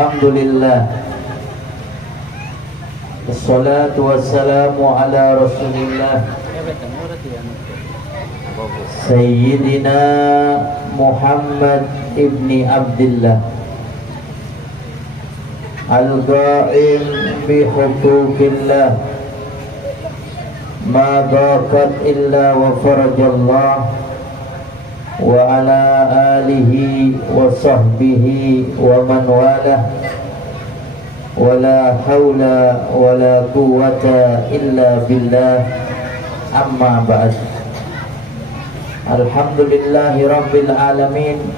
Alhamdulillah. Wassalatu wassalamu ala Rasulillah Sayyidina Muhammad ibni Abdillah Al-Qa'im bi huquqillah ma daqat illa wa farajallah wa ala alihi wa sahbihi wa man walah wa la hawla wa la quwwata illa billah amma ba'd. Alhamdulillahi rabbil alamin.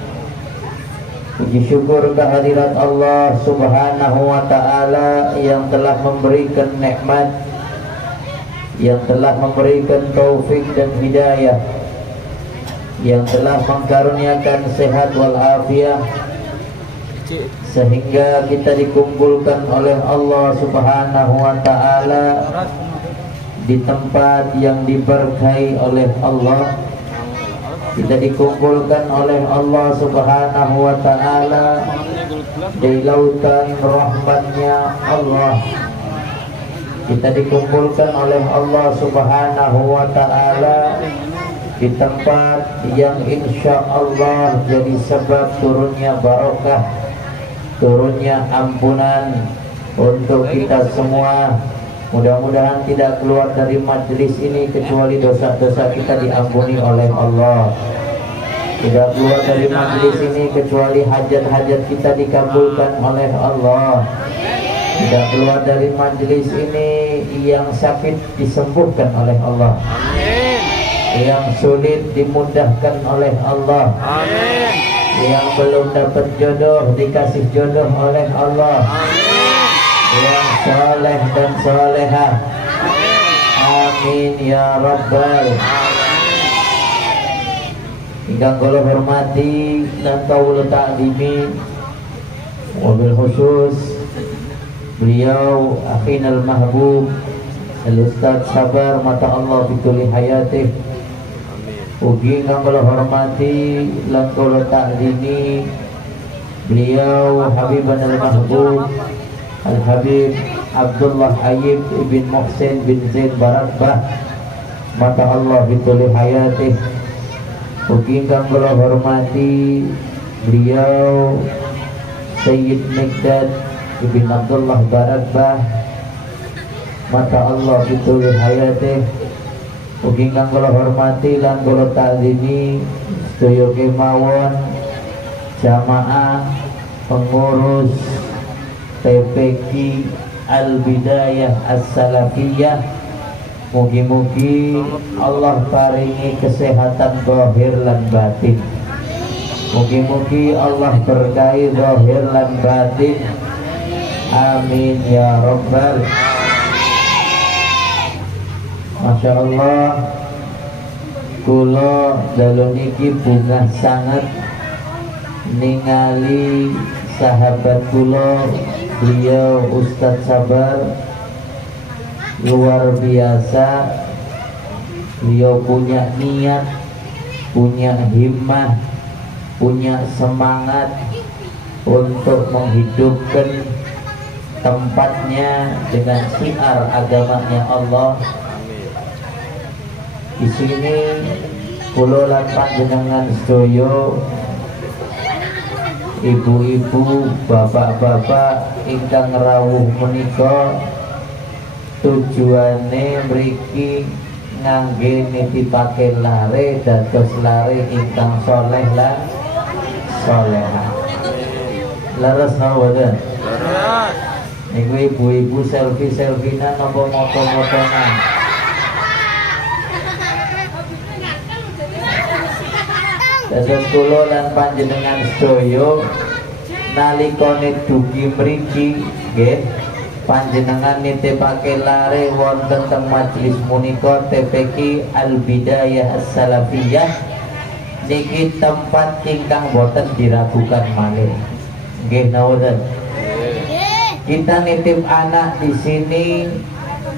Puji syukur kehadirat Allah subhanahu wa ta'ala yang telah memberikan nikmat, yang telah memberikan taufik dan hidayah, yang telah mengkaruniakan sehat wal afiah, sehingga kita dikumpulkan oleh Allah subhanahu wa ta'ala di tempat yang diberkahi oleh Allah. Kita dikumpulkan oleh Allah subhanahu wa ta'ala di lautan rahmatnya Allah. Kita dikumpulkan oleh Allah subhanahu wa ta'ala di tempat yang insya Allah jadi sebab turunnya barokah, turunnya ampunan untuk kita semua. Mudah-mudahan tidak keluar dari majelis ini kecuali dosa-dosa kita diampuni oleh Allah. Tidak keluar dari majelis ini kecuali hajat-hajat kita dikabulkan oleh Allah. Tidak keluar dari majelis ini yang sakit disembuhkan oleh Allah. Yang sulit dimudahkan oleh Allah. Yang belum dapat jodoh dikasih jodoh oleh Allah. Yang soleh dan solehah, amin ya rabbal. Ingkang kula hormati dan kula ta'zimi, wabil khusus beliau akhinal mahbub Al-Ustaz Sabar mata Allah fituli hayatih. Ugi ingkang kula hormati lan kula ta'zimi beliau Habibanal Mahbub Al-Habib Abdullah Ayyib bin Muhsin bin Zaid Barakbah mata Allah bituli hayatih. Ugi ingkang kula hormati beliau Sayyid Mikdad bin Abdullah Barakbah mata Allah bituli hayatih. Ugi ingkang kula hormati lan kula ta'zimi sedaya kemawon jamaah pengurus TPQ Al-Bidayah As-Salafiyah. Mugi-mugi Allah paringi kesehatan zahir lan batin. Mugi-mugi Allah berkahi zahir lan batin. Amin ya rabbal. Masya Allah, kula dalu niki bungah sangat ningali sahabat kula beliau Ustaz Sabar. Luar biasa, beliau punya niat, punya himmah, punya semangat untuk menghidupkan tempatnya dengan syiar agamanya Allah. Di sini kula lan panjenengan sedaya, ibu-ibu, bapak-bapak ingkang rawuh menika tujuane mriki ngangge nitipake lare dados lare ingkang soleh lan solehah. Leres mboten? Leres. Niku ibu-ibu selfie-selfinan napa moto-motonan. Dados kula lan panjenengan sedaya nalikane dugi mriki nggih panjenengan nitipake lare wonten teng majelis punika TPQ Al-Bidayah As-Salafiyah niki tempat ingkang boten diragukan malih. Nggih nawudan. Kita nitip anak di sini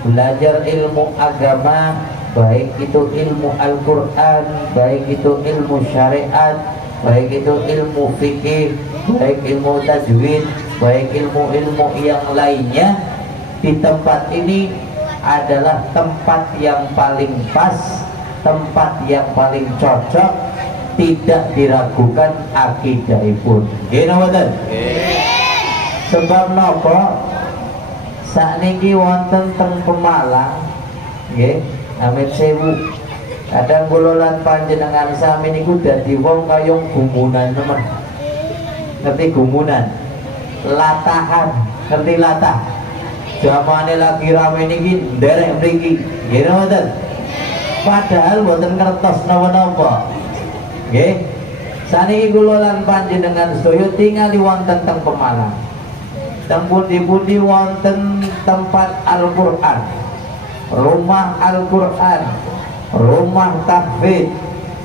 belajar ilmu agama, baik itu ilmu Al-Quran, baik itu ilmu syariat, baik itu ilmu fikih, baik ilmu tajwid, baik ilmu-ilmu yang lainnya, di tempat ini adalah tempat yang paling pas, tempat yang paling cocok, tidak diragukan akidahipun. Nggih mboten? Sebab napa sakniki wonten teng Pemalang nggih, amit sewu. Kadang kula lan panjenengan sami niku dadi wong kaya gumunan temen. Ngerti gumunan? Latahan, ngerti latah? Jamane lagi rame niki nderek mriki. Nggih mboten? Padahal mboten ngertos napa-napa. Nggih. Saniki kula lan panjenengan sedaya tingali wonten teng Pemalang. Teng pundi-pundi wonten tempat Al-Qur'an. Rumah Al-Qur'an, rumah tahfidz,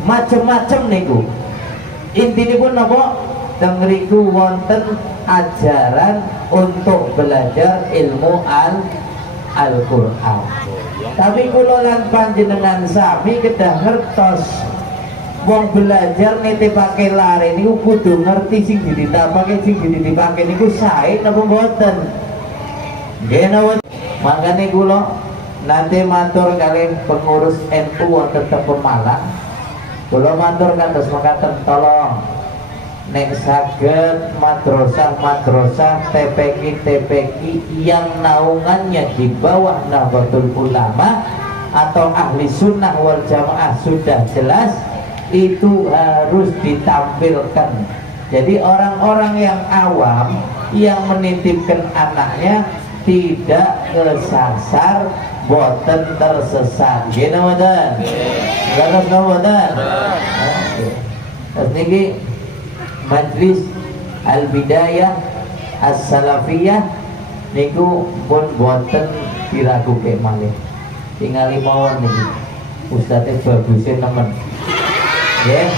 macem-macem niku. Intinipun napa? Teng mriku wonten ajaran untuk belajar ilmu Al-Qur'an. Tapi kula lan panjenengan sami kedah ngertos wong belajar nitipake lare niku kudu ngerti sing dititipake, sing dititipake niku sae napa mboten. Nggih napa? Mangkane kula nanti matur kalih pengurus NU wonten teng Pemalang. Kula matur kados mekaten, tolong nek saged madrasah-madrasah TPQ yang naungannya di bawah Nahdlatul Ulama atau ahli sunnah wal jamaah sudah jelas, itu harus ditampilkan. Jadi orang-orang yang awam yang menitipkan anaknya tidak kesasar, boten tersesat. Gini mboten? Terus mboten? Terus niki Majlis Al-Bidayah As-Salafiyah niku pun boten diraguke malih. Tingali mawon niki. Ustaze bagusé nemen. Nggih.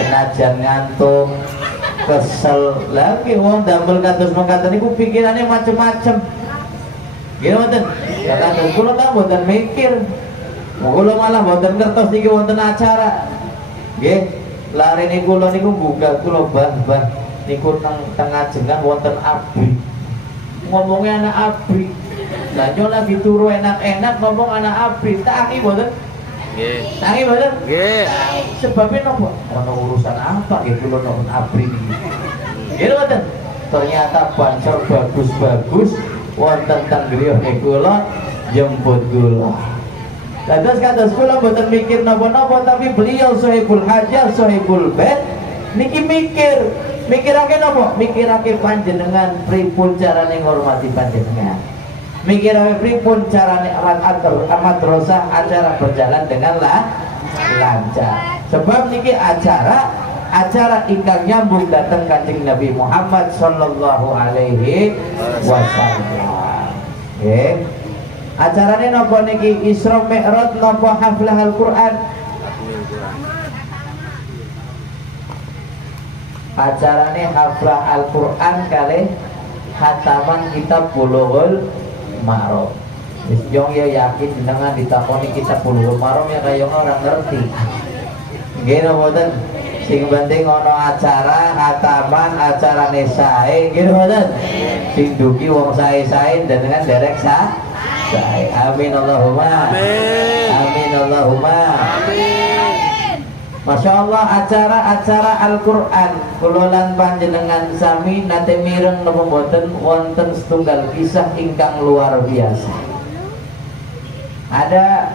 Senajan ngantuk, kesel, lagi wong damel kados mangkaten niku pikirane macem-macem. Nggih mboten? Ya kan kula kan mboten mikir. Kula malah mboten ngertos niki wonten acara. Nggih. Lare niku kula niku buka kula bah niku tengah jengang wonten abri. Ngomongnya anak abri. Lah nyo lagi turu enak-enak ngomong anak abri. Tangi mboten? Nggih. Tangi mboten? Nggih. Sebabnya napa? Ono urusan apa gitu kula nonton abri niki. Nggih mboten? Ternyata bancor bagus-bagus wonten teng griya kula jemput kula. Lah terus kados kula mboten mikir napa-napa, tapi beliau Sohibul Hajah, Sohibul Bait niki mikirake napa? Mikirake panjenengan pripun carane ngormati panjenengan. Mikirake pripun carane madrasah acara berjalan dengan lancar. Sebab niki acara ingkang nyambung dateng Kanjeng Nabi Muhammad sallallahu alaihi wasallam. Nggih. Acarane napa niki? Isra Mi'raj napa haflah Al-Qur'an? Acarane haflah Al-Qur'an kalih khataman kitab Bulughul Maram. Wis yo yakin jenengan ditakoni kitab Bulughul Maram ya kaya orang ngerti. Nggih napa mboten? Sing penting ana acara khataman, acarane sae, nggih mboten? Sing dugi wong sae-sae dengan derek sah. Amin Allahumma amin Allahumma amin. Masya Allah, acara-acara Al-Quran kula lan panjenengan sami nate mireng napa mboten wonten setunggal kisah ingkang luar biasa. Ada,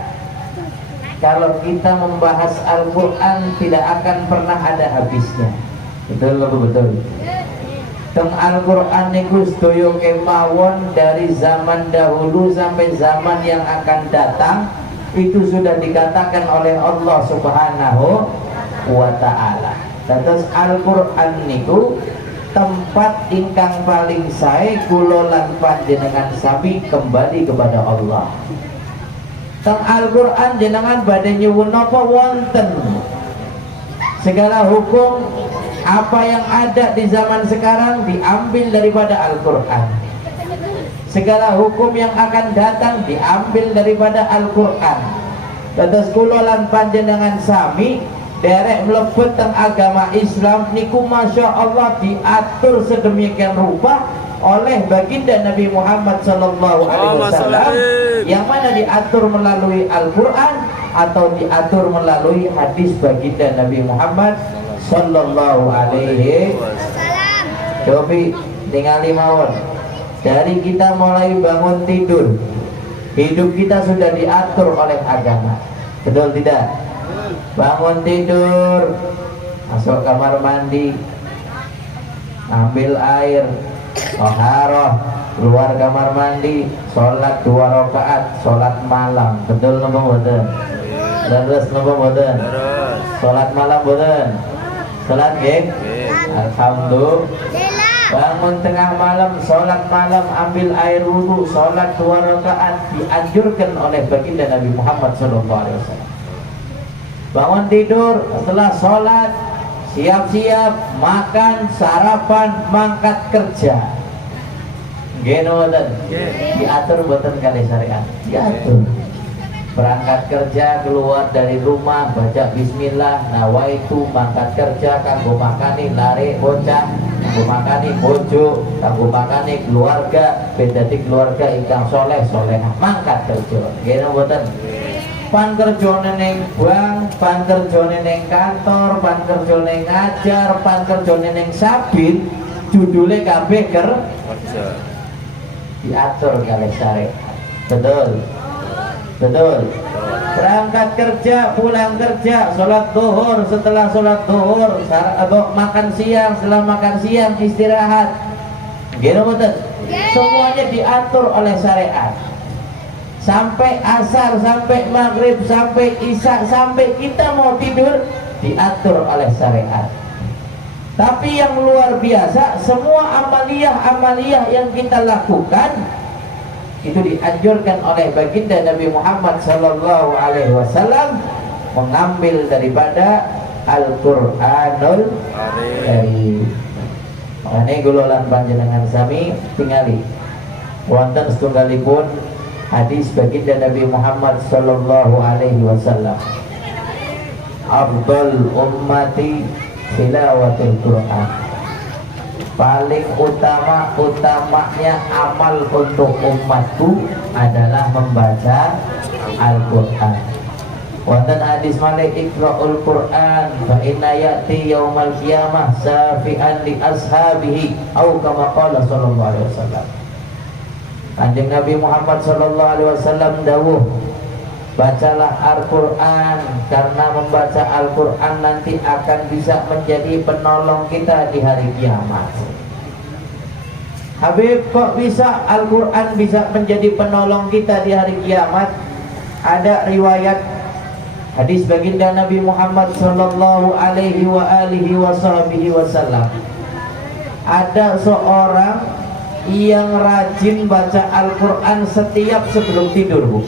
kalau kita membahas Al-Quran tidak akan pernah ada habisnya. Betul. Teng Al-Quran niku sedaya kemawon dari zaman dahulu sampai zaman yang akan datang itu sudah dikatakan oleh Allah Subhanahu wa ta'ala. Terus Al-Quran niku tempat ingkang paling sae kula lan panjenengan sami kembali kepada Allah. Teng Al-Quran jenengan badhe nyuwun napa wonten segala hukum apa yang ada di zaman sekarang diambil daripada Al-Quran. Segala hukum yang akan datang diambil daripada Al-Quran. Terus kula lan panjenengan sami derek mlebet teng agama Islam niku masya Allah diatur sedemikian rupa oleh baginda Nabi Muhammad sallallahu alaihi wasallam, yang mana diatur melalui Al-Qur'an atau diatur melalui hadis baginda Nabi Muhammad sallallahu alaihi wasallam. Cobi ningali mawon, dari kita mulai bangun tidur, hidup kita sudah diatur oleh agama, betul tidak? Bangun tidur, masuk kamar mandi, ambil air, toharoh, keluar kamar mandi, sholat 2 rakaat, sholat malam, betul napa mboten? Terus napa mboten? Sholat malam mboten? Sholat nggih? Alhamdulillah. Bangun tengah malam, sholat malam, ambil air wudu, sholat 2 rakaat, dianjurkan oleh baginda Nabi Muhammad SAW. Bangun tidur, setelah sholat, siap-siap, makan, sarapan, mangkat kerja. Geno boten, diatur boten kali syariat, diatur. Berangkat kerja, keluar dari rumah, baca bismillah, nawaitu mangkat kerja, kanggo makani lare bocah, kanggo makani bojo, kanggo makani keluarga, bedati keluarga ingkang soleh solehah, mangkat kerja. Geno boten. Pan kerjane ning bank, pan kerjane ning kantor, pan kerjane ngajar, pan kerjane ning sabit, judule kabeh kerja. Diatur kali syariat. Betul. Betul. Berangkat kerja, pulang kerja, sholat zuhur, setelah sholat zuhur, makan siang, setelah makan siang istirahat. Gini betul. Semuanya diatur oleh syariat. Sampai asar, sampai maghrib, sampai isya, sampai kita mau tidur, diatur oleh syariat. Tapi yang luar biasa, semua amaliyah yang kita lakukan itu dianjurkan oleh baginda Nabi Muhammad sallallahu alaihi wasallam mengambil daripada Al-Qur'anul Karim. Makanya gulolan panjenengan sami tingali wonten setunggalipun hadis baginda Nabi Muhammad sallallahu alaihi wasallam, afdal ummati tilawatul Qur'an. Paling utamanya amal untuk umatku adalah membaca Al-Qur'an. Wonten hadis malik iqra'ul Qur'an fa inna ya'ti yaumal qiyamah safi'an li ashabihi au kama qala sallallahu alaihi wasallam. Kanjeng Nabi Muhammad sallallahu alaihi wasallam dawuh, bacalah Al-Qur'an karena membaca Al-Qur'an nanti akan bisa menjadi penolong kita di hari kiamat. Habib, kok bisa Al-Qur'an bisa menjadi penolong kita di hari kiamat? Ada riwayat hadis baginda Nabi Muhammad sallallahu alaihi wasallam. Ada seorang yang rajin baca Al-Qur'an setiap sebelum tidur, Bu.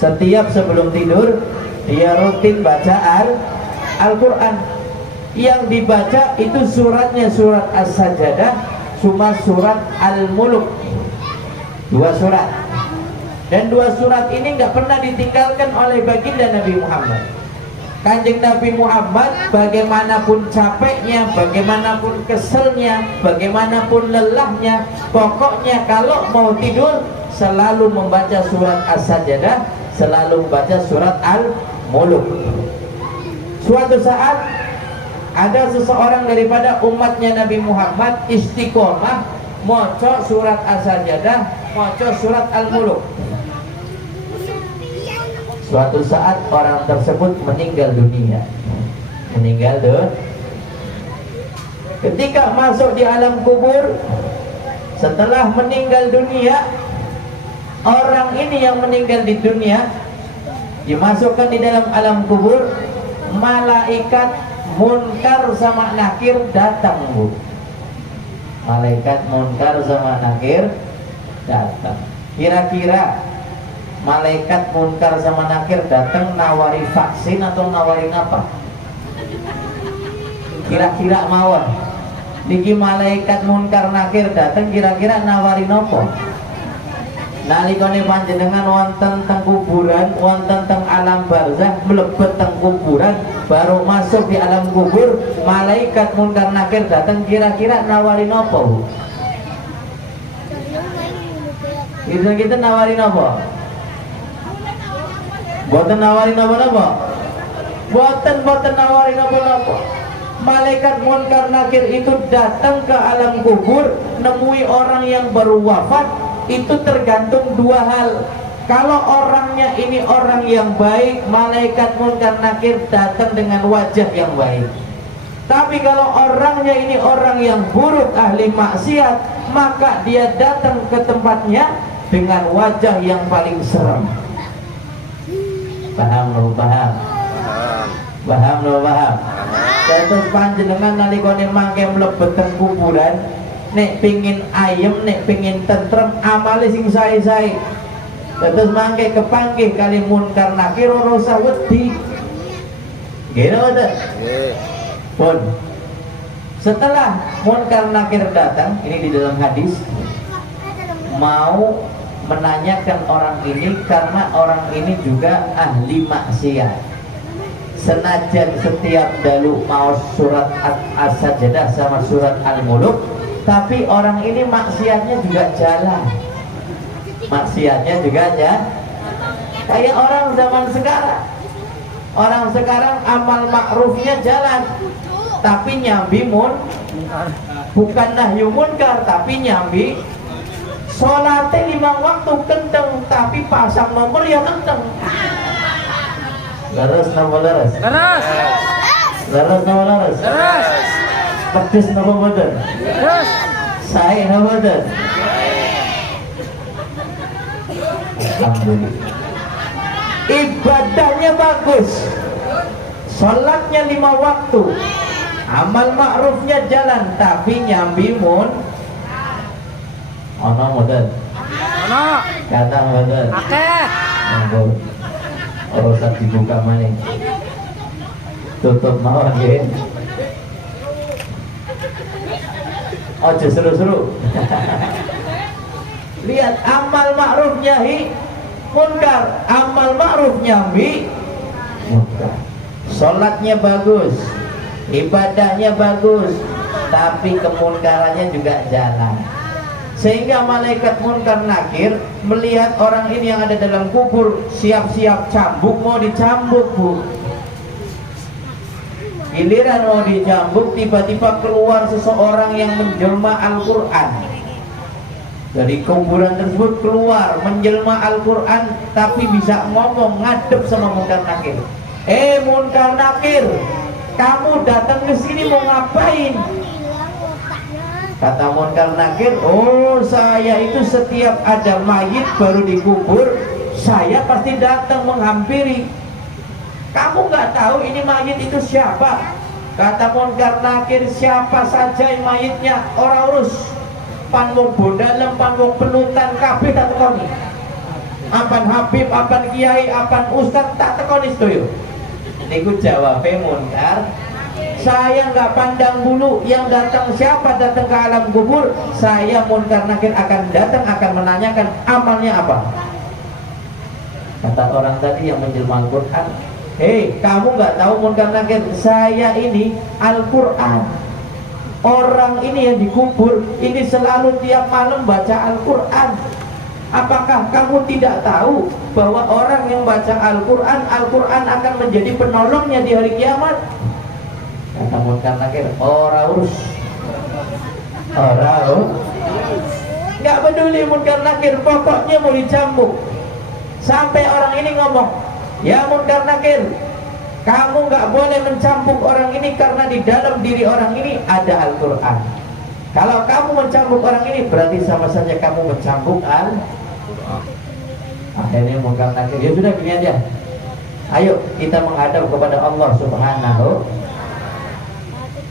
Setiap sebelum tidur dia rutin baca Al-Qur'an. Yang dibaca itu suratnya surat As-Sajdah, cuma surat Al-Mulk, 2 surat. Dan 2 surat ini nggak pernah ditinggalkan oleh baginda Nabi Muhammad. Kanjeng Nabi Muhammad bagaimanapun capeknya, bagaimanapun keselnya, bagaimanapun lelahnya, pokoknya kalau mau tidur selalu membaca surat As-Sajdah, selalu membaca surat Al-Mulk. Suatu saat ada seseorang daripada umatnya Nabi Muhammad istiqomah maca surat As-Sajdah, maca surat Al-Mulk. Suatu saat orang tersebut meninggal dunia. Ketika masuk di alam kubur, setelah meninggal dunia, orang ini yang meninggal di dunia dimasukkan di dalam alam kubur, malaikat Munkar sama Nakir datang, Bu. Malaikat Munkar sama Nakir datang. Kira-kira malaikat Munkar sama Nakir datang nawari vaksin atau nawarin apa? Kira-kira mawon. Niki malaikat Munkar Nakir datang kira-kira nawarin apa? nalikane panjenengan wonten teng kuburan, wonten teng alam barzah, mlebet teng kuburan, baru masuk di alam kubur, malaikat munkar nakir datang, kira-kira nawarin apa, Bu? Kita nawarin apa? Boten nawarin apa-apa? Boten nawarin apa-apa. Malaikat munkar nakir itu datang ke alam kubur, nemui orang yang baru wafat. Itu tergantung dua hal. Kalau orangnya ini orang yang baik, malaikat munkar nakir datang dengan wajah yang baik. Tapi kalau orangnya ini orang yang buruk, ahli maksiat, maka dia datang ke tempatnya dengan wajah yang paling serem. Paham lo, paham? Paham lo, paham? Terus panjenengan nalikane mangke mlebet teng kuburan, nek pingin ayem, nek pingin tentrem, amale sing sae-sae. Terus mangke kepanggih kali munkar nakir ora usah wedi. Nggih mboten? Nggih. Pun. Setelah munkar nakir datang, ini di dalam hadis, mau menanyakan orang ini karena orang ini juga ahli maksiat. Senajan setiap dalu mau surat As-Sajdah sama surat Al-Muluk, tapi orang ini maksiatnya juga jalan. Maksiatnya juga ya. Kayak orang zaman sekarang. Orang sekarang amal makrufnya jalan, tapi nyambi bukan nahyu munkar, tapi nyambi sholatnya 5 waktu kenceng, tapi pasang nomor ya kenceng. Leres nama leres. Leres. Leres nama leres. Leres. Pedes nama badan. Leres. Saya nama badan. Alhamdulillah. Ibadahnya bagus, sholatnya 5 waktu, amal ma'rufnya jalan, tapi nyambi ono model. Ono. Kata model. Akeh. Urusan dibuka maning. Tutup mawon nggih. Ojo seru-seru. Lihat amal ma'ruf nyahi munkar, amal ma'ruf nyambi munkar. Salatnya bagus, ibadahnya bagus, tapi kemunkarannya juga jalan. Sehingga malaikat munkar nakir melihat orang ini yang ada dalam kubur siap-siap cambuk, mau dicambuk, Bu. Giliran mau dicambuk, tiba-tiba keluar seseorang yang menjelma Al-Quran. Dari kuburan tersebut keluar menjelma Al-Quran, tapi bisa ngomong, ngadep sama munkar nakir. Munkar nakir, kamu datang ke sini mau ngapain? Kata munkar nakir, oh saya itu setiap ada mayit baru dikubur, saya pasti datang menghampiri. Kamu nggak tahu ini mayit itu siapa? Kata munkar nakir, siapa saja yang mayitnya orang urus. Pan wong bondalem, pan wong penutan, kabeh tak tekoni. Apan habib, apan kiai, apan ustad tak tekoni sedoyo. Niku jawabe munkar. Saya nggak pandang bulu yang datang siapa, datang ke alam kubur. Saya munkar nakir akan datang, akan menanyakan amalnya apa. Kata orang tadi yang menjelma Al-Quran, kamu nggak tahu munkar nakir, saya ini Al-Quran. Orang ini yang dikubur ini selalu tiap malam baca Al-Quran. Apakah kamu tidak tahu bahwa orang yang baca Al-Quran, Al-Quran akan menjadi penolongnya di hari kiamat? Kata munkar nakir, ora urus. Nggak peduli munkar nakir, pokoknya mau dicambuk. Sampai orang ini ngomong, ya munkar nakir, kamu nggak boleh mencambuk orang ini karena di dalam diri orang ini ada Al-Quran. Kalau kamu mencambuk orang ini berarti sama saja kamu mencambuk Al-Quran. Akhirnya munkar nakir, ya sudah gini aja, ayo kita menghadap kepada Allah Subhanahu.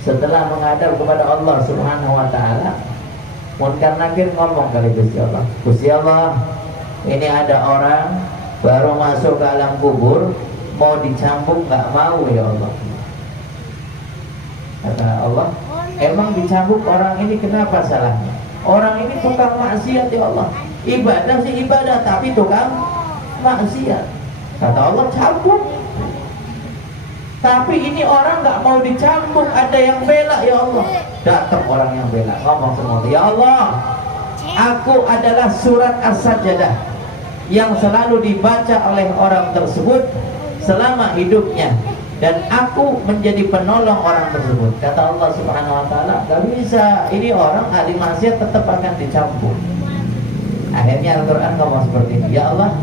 Setelah menghadap kepada Allah Subhanahu wa ta'ala, munkar nakir ngomong kali Gusti Allah, Gusti Allah, ini ada orang baru masuk ke alam kubur, mau dicambuk nggak mau ya Allah. Kata Allah, emang dicambuk orang ini kenapa salahnya? Orang ini tukang maksiat ya Allah. Ibadah sih ibadah, tapi tukang maksiat. Kata Allah cambuk. Tapi ini orang nggak mau dicambuk, ada yang bela ya Allah. Datang orang yang bela, ngomong semua, ya Allah, aku adalah surat As-Sajdah yang selalu dibaca oleh orang tersebut selama hidupnya, dan aku menjadi penolong orang tersebut. Kata Allah Subhanahu wa taala, gak bisa, ini orang ahli maksiat tetap akan dicampur. Akhirnya Al-Quran ngomong seperti ini, ya Allah,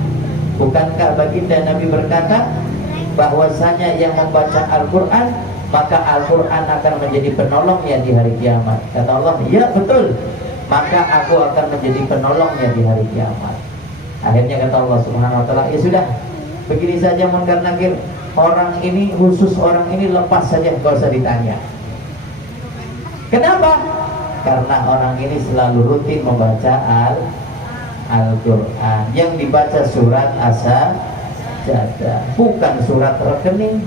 bukankah baginda Nabi berkata bahwasanya yang membaca Al-Quran, maka Al-Quran akan menjadi penolongnya di hari kiamat. Kata Allah, ya betul, maka aku akan menjadi penolongnya di hari kiamat. Akhirnya kata Allah Subhanahu wa taala, ya sudah, begini saja munkar nakir, orang ini, khusus orang ini lepas saja, gak usah ditanya. Kenapa? Karena orang ini selalu rutin membaca Al-Quran, yang dibaca surat As-Sajdah, bukan surat rekening,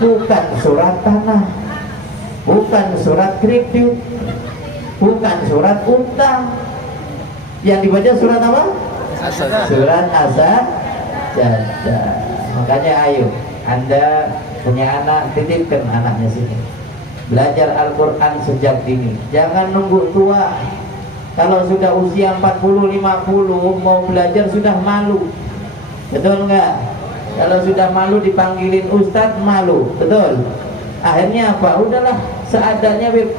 bukan surat tanah, bukan surat kredit, bukan surat utang. Yang dibaca surat apa? Surat As-Sajdah. Makanya ayo, Anda punya anak, titipkan anaknya sini, belajar Al-Quran sejak dini. Jangan nunggu tua. Kalau sudah usia 40-50 mau belajar sudah malu. Betul enggak? Kalau sudah malu dipanggilin ustadz, malu. Betul? Akhirnya apa? Udahlah seadanya, Bib.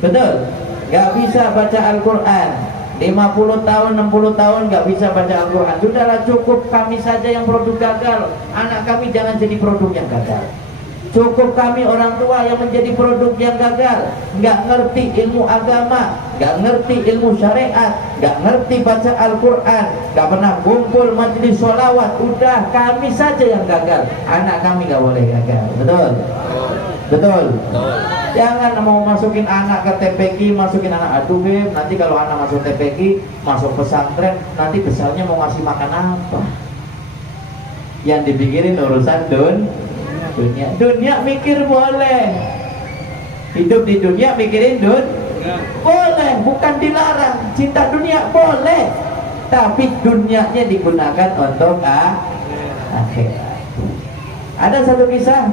Betul? Gak bisa baca Al-Quran 50 tahun, 60 tahun gak bisa baca Al-Quran. Sudahlah, cukup kami saja yang produk gagal. Anak kami jangan jadi produk yang gagal. Cukup kami orang tua yang menjadi produk yang gagal, nggak ngerti ilmu agama, nggak ngerti ilmu syariat, nggak ngerti baca Al-Quran, nggak pernah kumpul majelis sholawat. Udah, kami saja yang gagal, anak kami nggak boleh gagal. Betul? Betul? Jangan mau masukin anak ke TPQ, masukin anak, aduh Beb, nanti kalau anak masuk TPQ, masuk pesantren, nanti besarnya mau ngasih makan apa? Yang dipikirin urusan dunia mikir boleh, hidup di dunia mikirin boleh, bukan dilarang. Cinta dunia boleh, tapi dunianya digunakan untuk akhirat. Ada satu kisah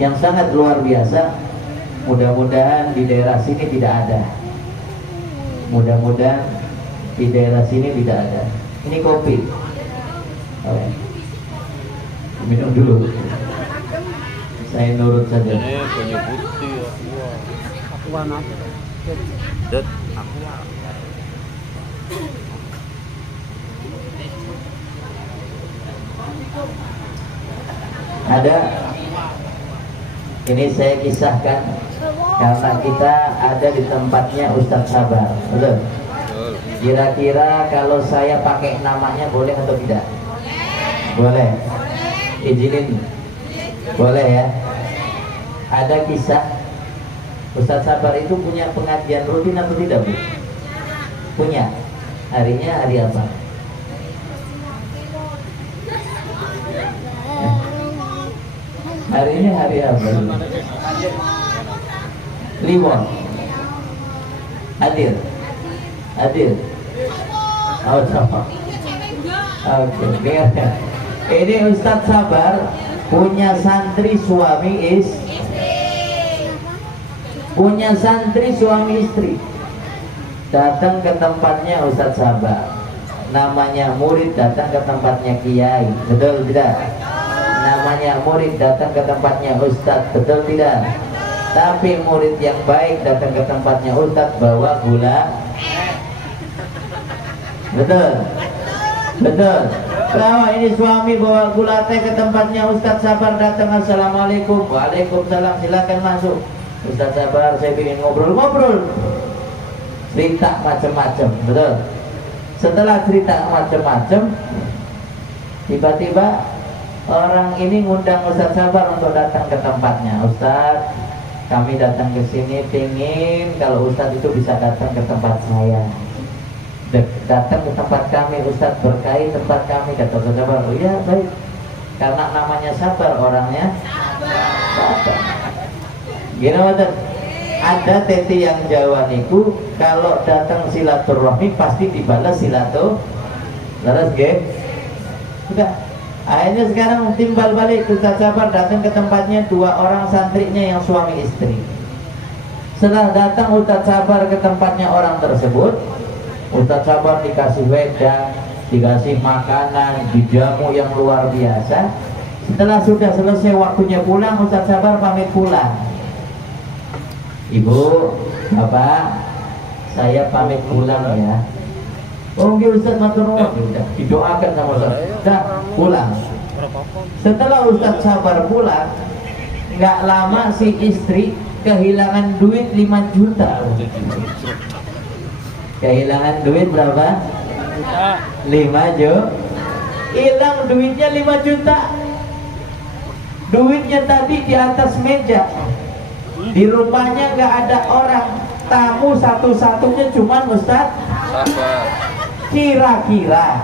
yang sangat luar biasa, mudah-mudahan di daerah sini tidak ada, mudah-mudahan di daerah sini tidak ada. Ini kopi, minum dulu. Saya nurut saja. Ini punya putih aku warna dat ada. Ini saya kisahkan karena kita ada di tempatnya Ustadz Sabar. Betul? Kira-kira kalau saya pakai namanya boleh atau tidak? Boleh. Izinin. Boleh ya. Ada kisah Ustadz Sabar itu punya pengajian rutin atau tidak, Bu? Punya. Harinya hari apa? Hari ini hari apa? Liwon. Hadir. Hadir. Oh, sama. Oke, dengarkan. Ini Ustadz Sabar punya santri suami punya santri suami istri. Datang ke tempatnya Ustadz Sabar. Namanya murid datang ke tempatnya kiai. Betul tidak? Namanya murid datang ke tempatnya Ustadz. Betul tidak? Tapi murid yang baik datang ke tempatnya Ustadz bawa gula. Betul? Betul? Kalau ini suami bawa gula teh ke tempatnya Ustadz Sabar, datang, assalamualaikum. Waalaikumsalam, silakan masuk. Ustadz Sabar, saya ingin ngobrol-ngobrol, cerita macam-macam. Betul? Setelah cerita macam-macam, tiba-tiba orang ini ngundang Ustadz Sabar untuk datang ke tempatnya. Ustadz, kami datang ke sini pingin kalau Ustadz itu bisa datang ke tempat saya. Datang ke tempat kami, Ustadz, berkahi tempat kami. Kata Ustadz Sabar, oh iya baik, karena namanya Sabar, orangnya Sabar. Gini Ustadz, ada tete yang Jawa niku kalau datang silaturahmi pasti dibalas silaturahmi. Terus sudah. Akhirnya sekarang timbal balik Ustaz Sabar datang ke tempatnya 2 orang santrinya yang suami istri. Setelah datang Ustaz Sabar ke tempatnya orang tersebut, Ustaz Sabar dikasih wedang, dikasih makanan, dijamu yang luar biasa. Setelah sudah selesai waktunya pulang, Ustaz Sabar pamit pulang. Ibu, Bapak, saya pamit pulang ya. Oh nggih Ustaz matur nuwun, didoakan sama Ustaz. Dah pulang. Setelah Ustaz Sabar pulang, nggak lama si istri kehilangan duit 5 juta. Kehilangan duit berapa? 5 juta. Hilang duitnya 5 juta. Duitnya tadi di atas meja. Di rumahnya nggak ada orang. Tamu satu-satunya cuma Ustaz Sabar. Kira-kira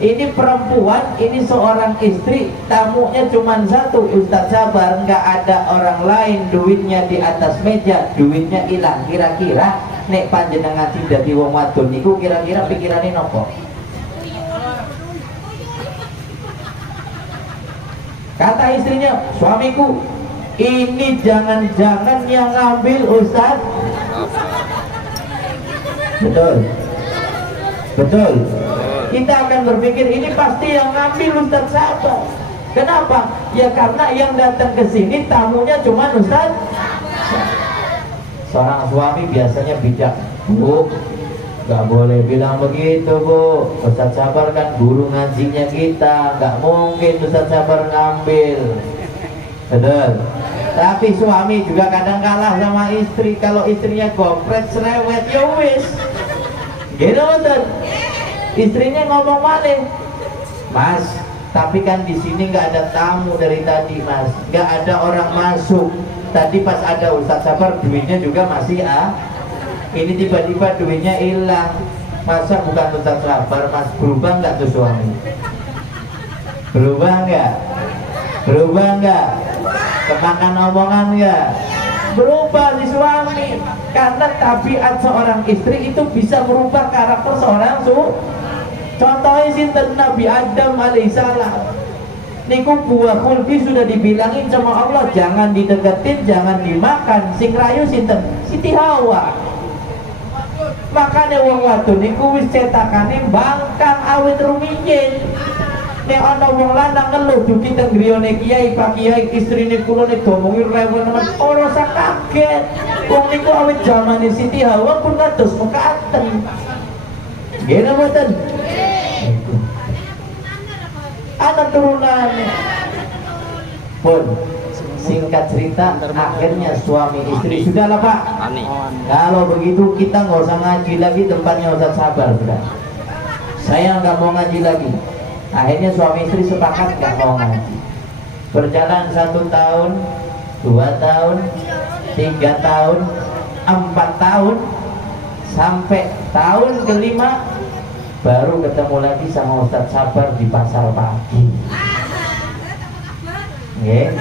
ini perempuan, ini seorang istri, tamunya cuma satu Ustaz Sabar, nggak ada orang lain, duitnya di atas meja, duitnya hilang. Kira-kira nek panjenengan tidak di wong wadon niku kira-kira pikirannya nopo? Kata istrinya, suamiku, ini jangan-jangan yang ngambil Ustaz. Betul. Kita akan berpikir ini pasti yang ngambil Ustaz Sabar. Kenapa? Ya karena yang datang ke sini tamunya cuma Ustaz. Seorang suami biasanya bijak. Bu, nggak boleh bilang begitu Bu. Ustaz Sabar kan guru ngajinya kita, nggak mungkin Ustaz Sabar ngambil. Betul. Tapi suami juga kadang kalah sama istri. Kalau istrinya gopret cerewet, ya wis. Gitu betul. Istrinya ngomong maling, Mas, tapi kan di sini nggak ada tamu dari tadi Mas, nggak ada orang masuk. Tadi pas ada Ustaz Sabar duitnya juga masih ini tiba-tiba duitnya hilang. Masa bukan Ustaz Sabar Mas? Berubah nggak tuh suami? Berubah nggak? Kemakan omongan nggak? Berubah si suami. Karena tabiat seorang istri itu bisa merubah karakter seorang contohnya sinten Nabi Adam alaihissalam. Niku buah kulfi sudah dibilangin sama Allah jangan dideketin, jangan dimakan. Sing rayu sinten? Siti Hawa. Makanya wong wadon niku wis cetakane bangkang awit rumiyin. Nek ana wong lanang ngeluh dugi teng griyane kiai, Pak Kiai, istrine kula nek diomongi rewel nemen, ora usah kaget. Wong niku awit zamane Siti Hawa pun kados mekaten. Nggih mboten? Anak turunannya pun singkat cerita akhirnya suami istri sudahlah Pak, kalau begitu kita nggak usah ngaji lagi tempatnya Ustaz Sabar sudah, saya nggak mau ngaji lagi. Akhirnya suami istri sepakat nggak mau ngaji. Berjalan 1 tahun, 2 tahun, 3 tahun, 4 tahun, sampai tahun kelima baru ketemu lagi sama Ustaz Sabar di pasar pagi. Yeah.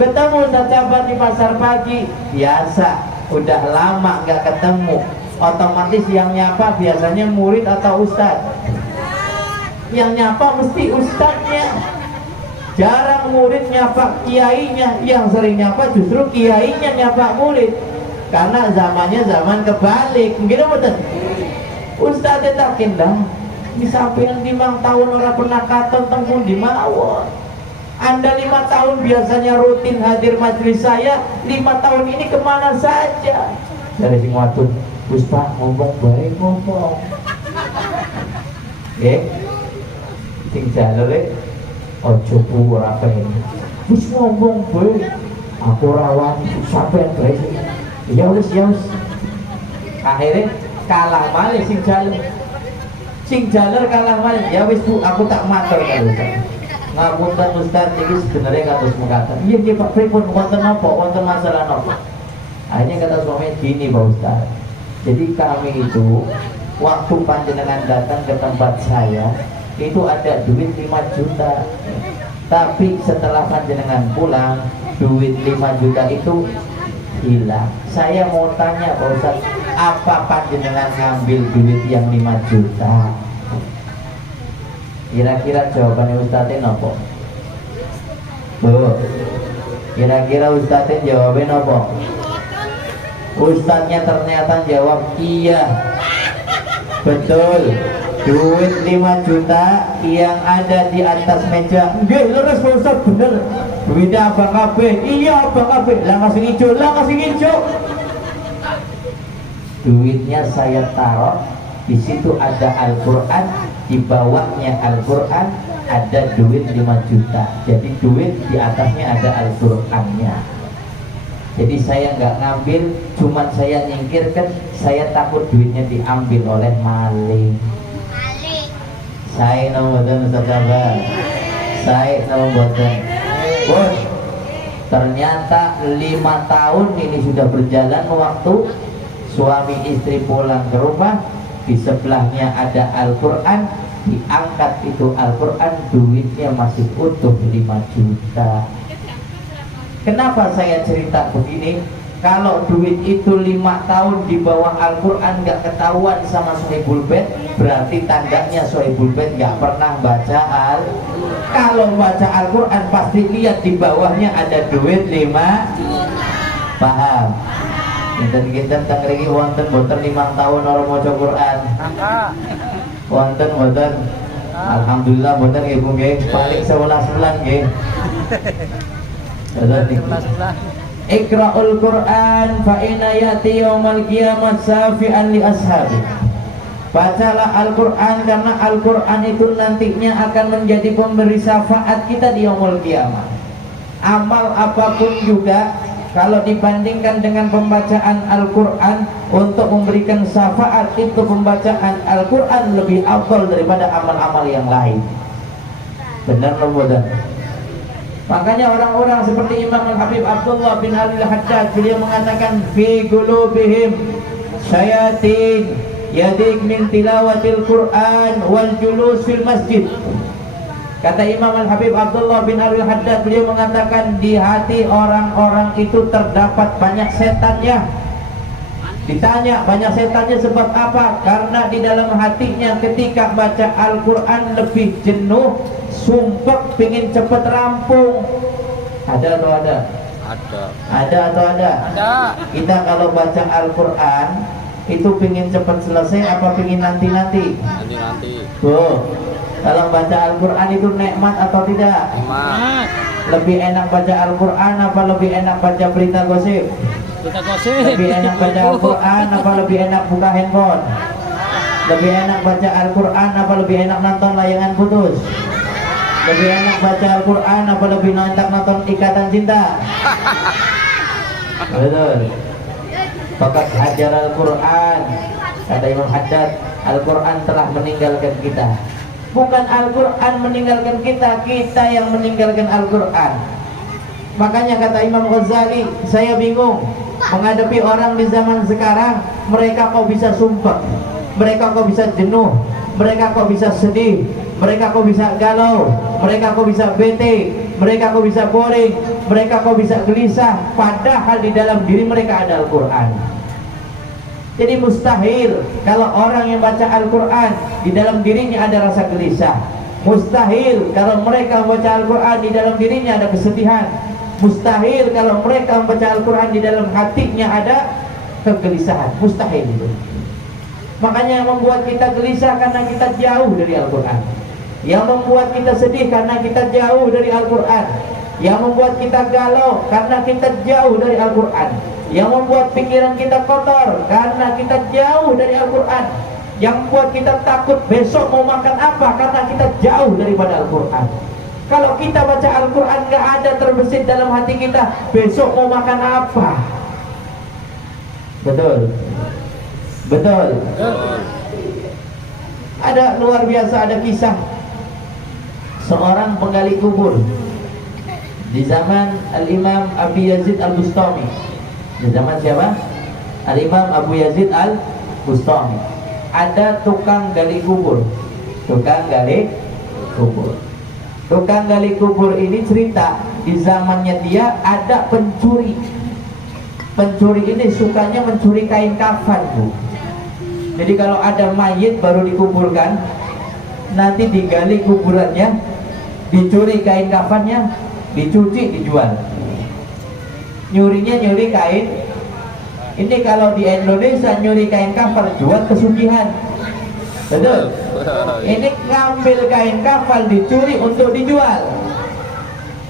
Ketemu Ustaz Sabar di pasar pagi, biasa, udah lama nggak ketemu, otomatis yang nyapa biasanya murid atau ustaz. Yang nyapa mesti ustaznya. Jarang murid nyapa kiainya, yang sering nyapa justru kiainya nyapa murid. Karena zamannya zaman kebalik, gitu betul. Ustaz takin dah, di samping 5 tahun orang pernah katon tengkung di mawon. Anda 5 tahun biasanya rutin hadir majelis saya, 5 tahun ini kemana saja? Dari sing wadon, Gus Pak ngomong baik ngomong. Sing jalur ojo ora pengen. Wis ngomong baik. Aku rawan sampean baik. Ya wis. Akhirnya kalah malih sing jalur kalah malih. Ya wis Bu, aku tak matur kalau ngapunten Ustaz iki sebenarnya kados mekaten. Iya nggih Pak, pripun wonten napa? Wonten masalah napa? Akhirnya kata suami gini Pak Ustaz. Jadi kami itu waktu panjenengan datang ke tempat saya itu ada duit 5 juta. Tapi setelah panjenengan pulang, duit 5 juta itu hilang. Saya mau tanya Pak Ustaz, apa panjenengan ngambil duit yang 5 juta? Kira-kira jawabannya Ustaznya apa? Bu, kira-kira Ustaznya jawabnya apa? Ustaznya ternyata jawab iya, betul. Duit 5 juta yang ada di atas meja. Nggih, leres Pak Ustaz, bener. Duitnya Abang Kabeh. Iya Abang Kabeh. Lah kasih hijau, lah kasih hijau. Duitnya saya taruh di situ, ada Al-Qur'an, di bawahnya Al-Qur'an ada duit 5 juta. Jadi duit di atasnya ada Al-Qur'annya. Jadi saya nggak ngambil, cuman saya nyingkirkan. Saya takut duitnya diambil oleh maling. Saya nomboten saudara, saya nomboten. Bos, ternyata 5 tahun ini sudah berjalan waktu. Suami istri pulang ke rumah, di sebelahnya ada Al-Quran, diangkat itu Al-Quran, duitnya masih utuh 5 juta. Kenapa saya cerita begini? Kalau duit itu 5 tahun di bawah Al-Quran gak ketahuan sama Sohibul Bait, berarti tandanya Sohibul Bait gak pernah baca Kalau baca Al-Quran pasti lihat di bawahnya ada duit 5 juta. Paham? Kinten-kinten teng mriki wonten boten 5 tahun orang maca Quran. Wonten boten. Alhamdulillah boten nggih Bu nggih, paling 11 bulan nggih. Iqra'ul Quran fa inna yati yaumal qiyamah safi'an li ashabi. Bacalah Al-Quran karena Al-Quran itu nantinya akan menjadi pemberi syafaat kita di yaumul qiyamah. Amal apapun juga kalau dibandingkan dengan pembacaan Al-Quran untuk memberikan syafaat, itu pembacaan Al-Quran lebih afdal daripada amal-amal yang lain. Benar atau benar? Makanya orang-orang seperti Imam Al-Habib Abdullah bin Ali Al-Haddad, beliau mengatakan fi qulubihim syayatin yadik min tilawatil Quran wal julus fil masjid. Kata Imam Al-Habib Abdullah bin Ali Al-Haddad, beliau mengatakan di hati orang-orang itu terdapat banyak setannya. Ditanya banyak setannya sebab apa? Karena di dalam hatinya ketika baca Al-Quran lebih jenuh, sumpek, pingin cepet rampung. Ada atau ada? Ada. Ada atau ada? Ada. Kita kalau baca Al-Quran itu pingin cepet selesai apa pingin nanti-nanti? Nanti. Tuh, kalau baca Al-Quran itu nikmat atau tidak? Nikmat. Lebih enak baca Al-Quran apa lebih enak baca berita gosip? Kita gosip. Lebih enak baca Al-Quran apa lebih enak buka handphone? Lebih enak baca Al-Quran apa lebih enak nonton layangan putus? Lebih enak baca Al-Quran apa lebih nonton Ikatan Cinta? Betul. Fakat hajar Al-Quran. Kata Imam Haddad, Al-Quran telah meninggalkan kita. Bukan Al-Quran meninggalkan kita, kita yang meninggalkan Al-Quran. Makanya kata Imam Ghazali, saya bingung menghadapi orang di zaman sekarang. Mereka kok bisa sumpah, mereka kok bisa jenuh, mereka kok bisa sedih, mereka kok bisa galau, mereka kok bisa bete, mereka kok bisa boring, mereka kok bisa gelisah, padahal di dalam diri mereka ada Al-Quran. Jadi mustahil kalau orang yang baca Al-Quran di dalam dirinya ada rasa gelisah. Mustahil kalau mereka membaca Al-Quran di dalam dirinya ada kesedihan. Mustahil kalau mereka membaca Al-Quran di dalam hatinya ada kegelisahan. Mustahil itu. Makanya yang membuat kita gelisah karena kita jauh dari Al-Quran. Yang membuat kita sedih karena kita jauh dari Al-Quran. Yang membuat kita galau karena kita jauh dari Al-Quran. Yang membuat pikiran kita kotor karena kita jauh dari Al-Quran. Yang membuat kita takut besok mau makan apa karena kita jauh daripada Al-Quran. Kalau kita baca Al-Quran gak ada terbesit dalam hati kita, besok mau makan apa? Betul. Betul. Ada luar biasa, ada kisah seorang penggali kubur di zaman Al-Imam Abu Yazid Al-Bustami. Di zaman siapa? Al-Imam Abu Yazid Al-Bustami. Ada tukang gali kubur. Tukang gali kubur. Tukang gali kubur ini cerita di zamannya dia ada pencuri. Pencuri ini sukanya mencuri kain kafan, Bu. Jadi kalau ada mayit baru dikuburkan, nanti digali kuburannya, dicuri kain kafannya, dicuci, dijual. Nyurinya nyuri kain. Ini kalau di Indonesia nyuri kain kafan jual pesugihan. Betul? Ini ngambil kain kafan dicuri untuk dijual.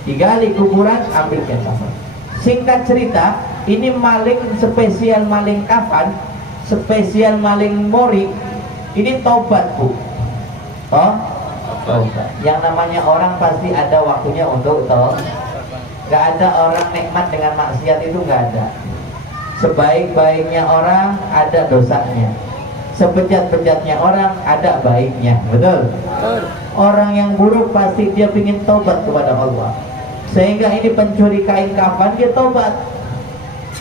Digali kuburan, ambil kain kafan. Singkat cerita, ini maling spesial maling kafan, spesial maling mori. Ini taubat, Bu. Oh, taubat. Yang namanya orang pasti ada waktunya untuk taubat. Gak ada orang nikmat dengan maksiat, itu gak ada. Sebaik-baiknya orang ada dosanya, sebejat-bejatnya orang ada baiknya. Betul? Orang yang buruk pasti dia ingin taubat kepada Allah. Sehingga ini pencuri kain kafan, dia taubat.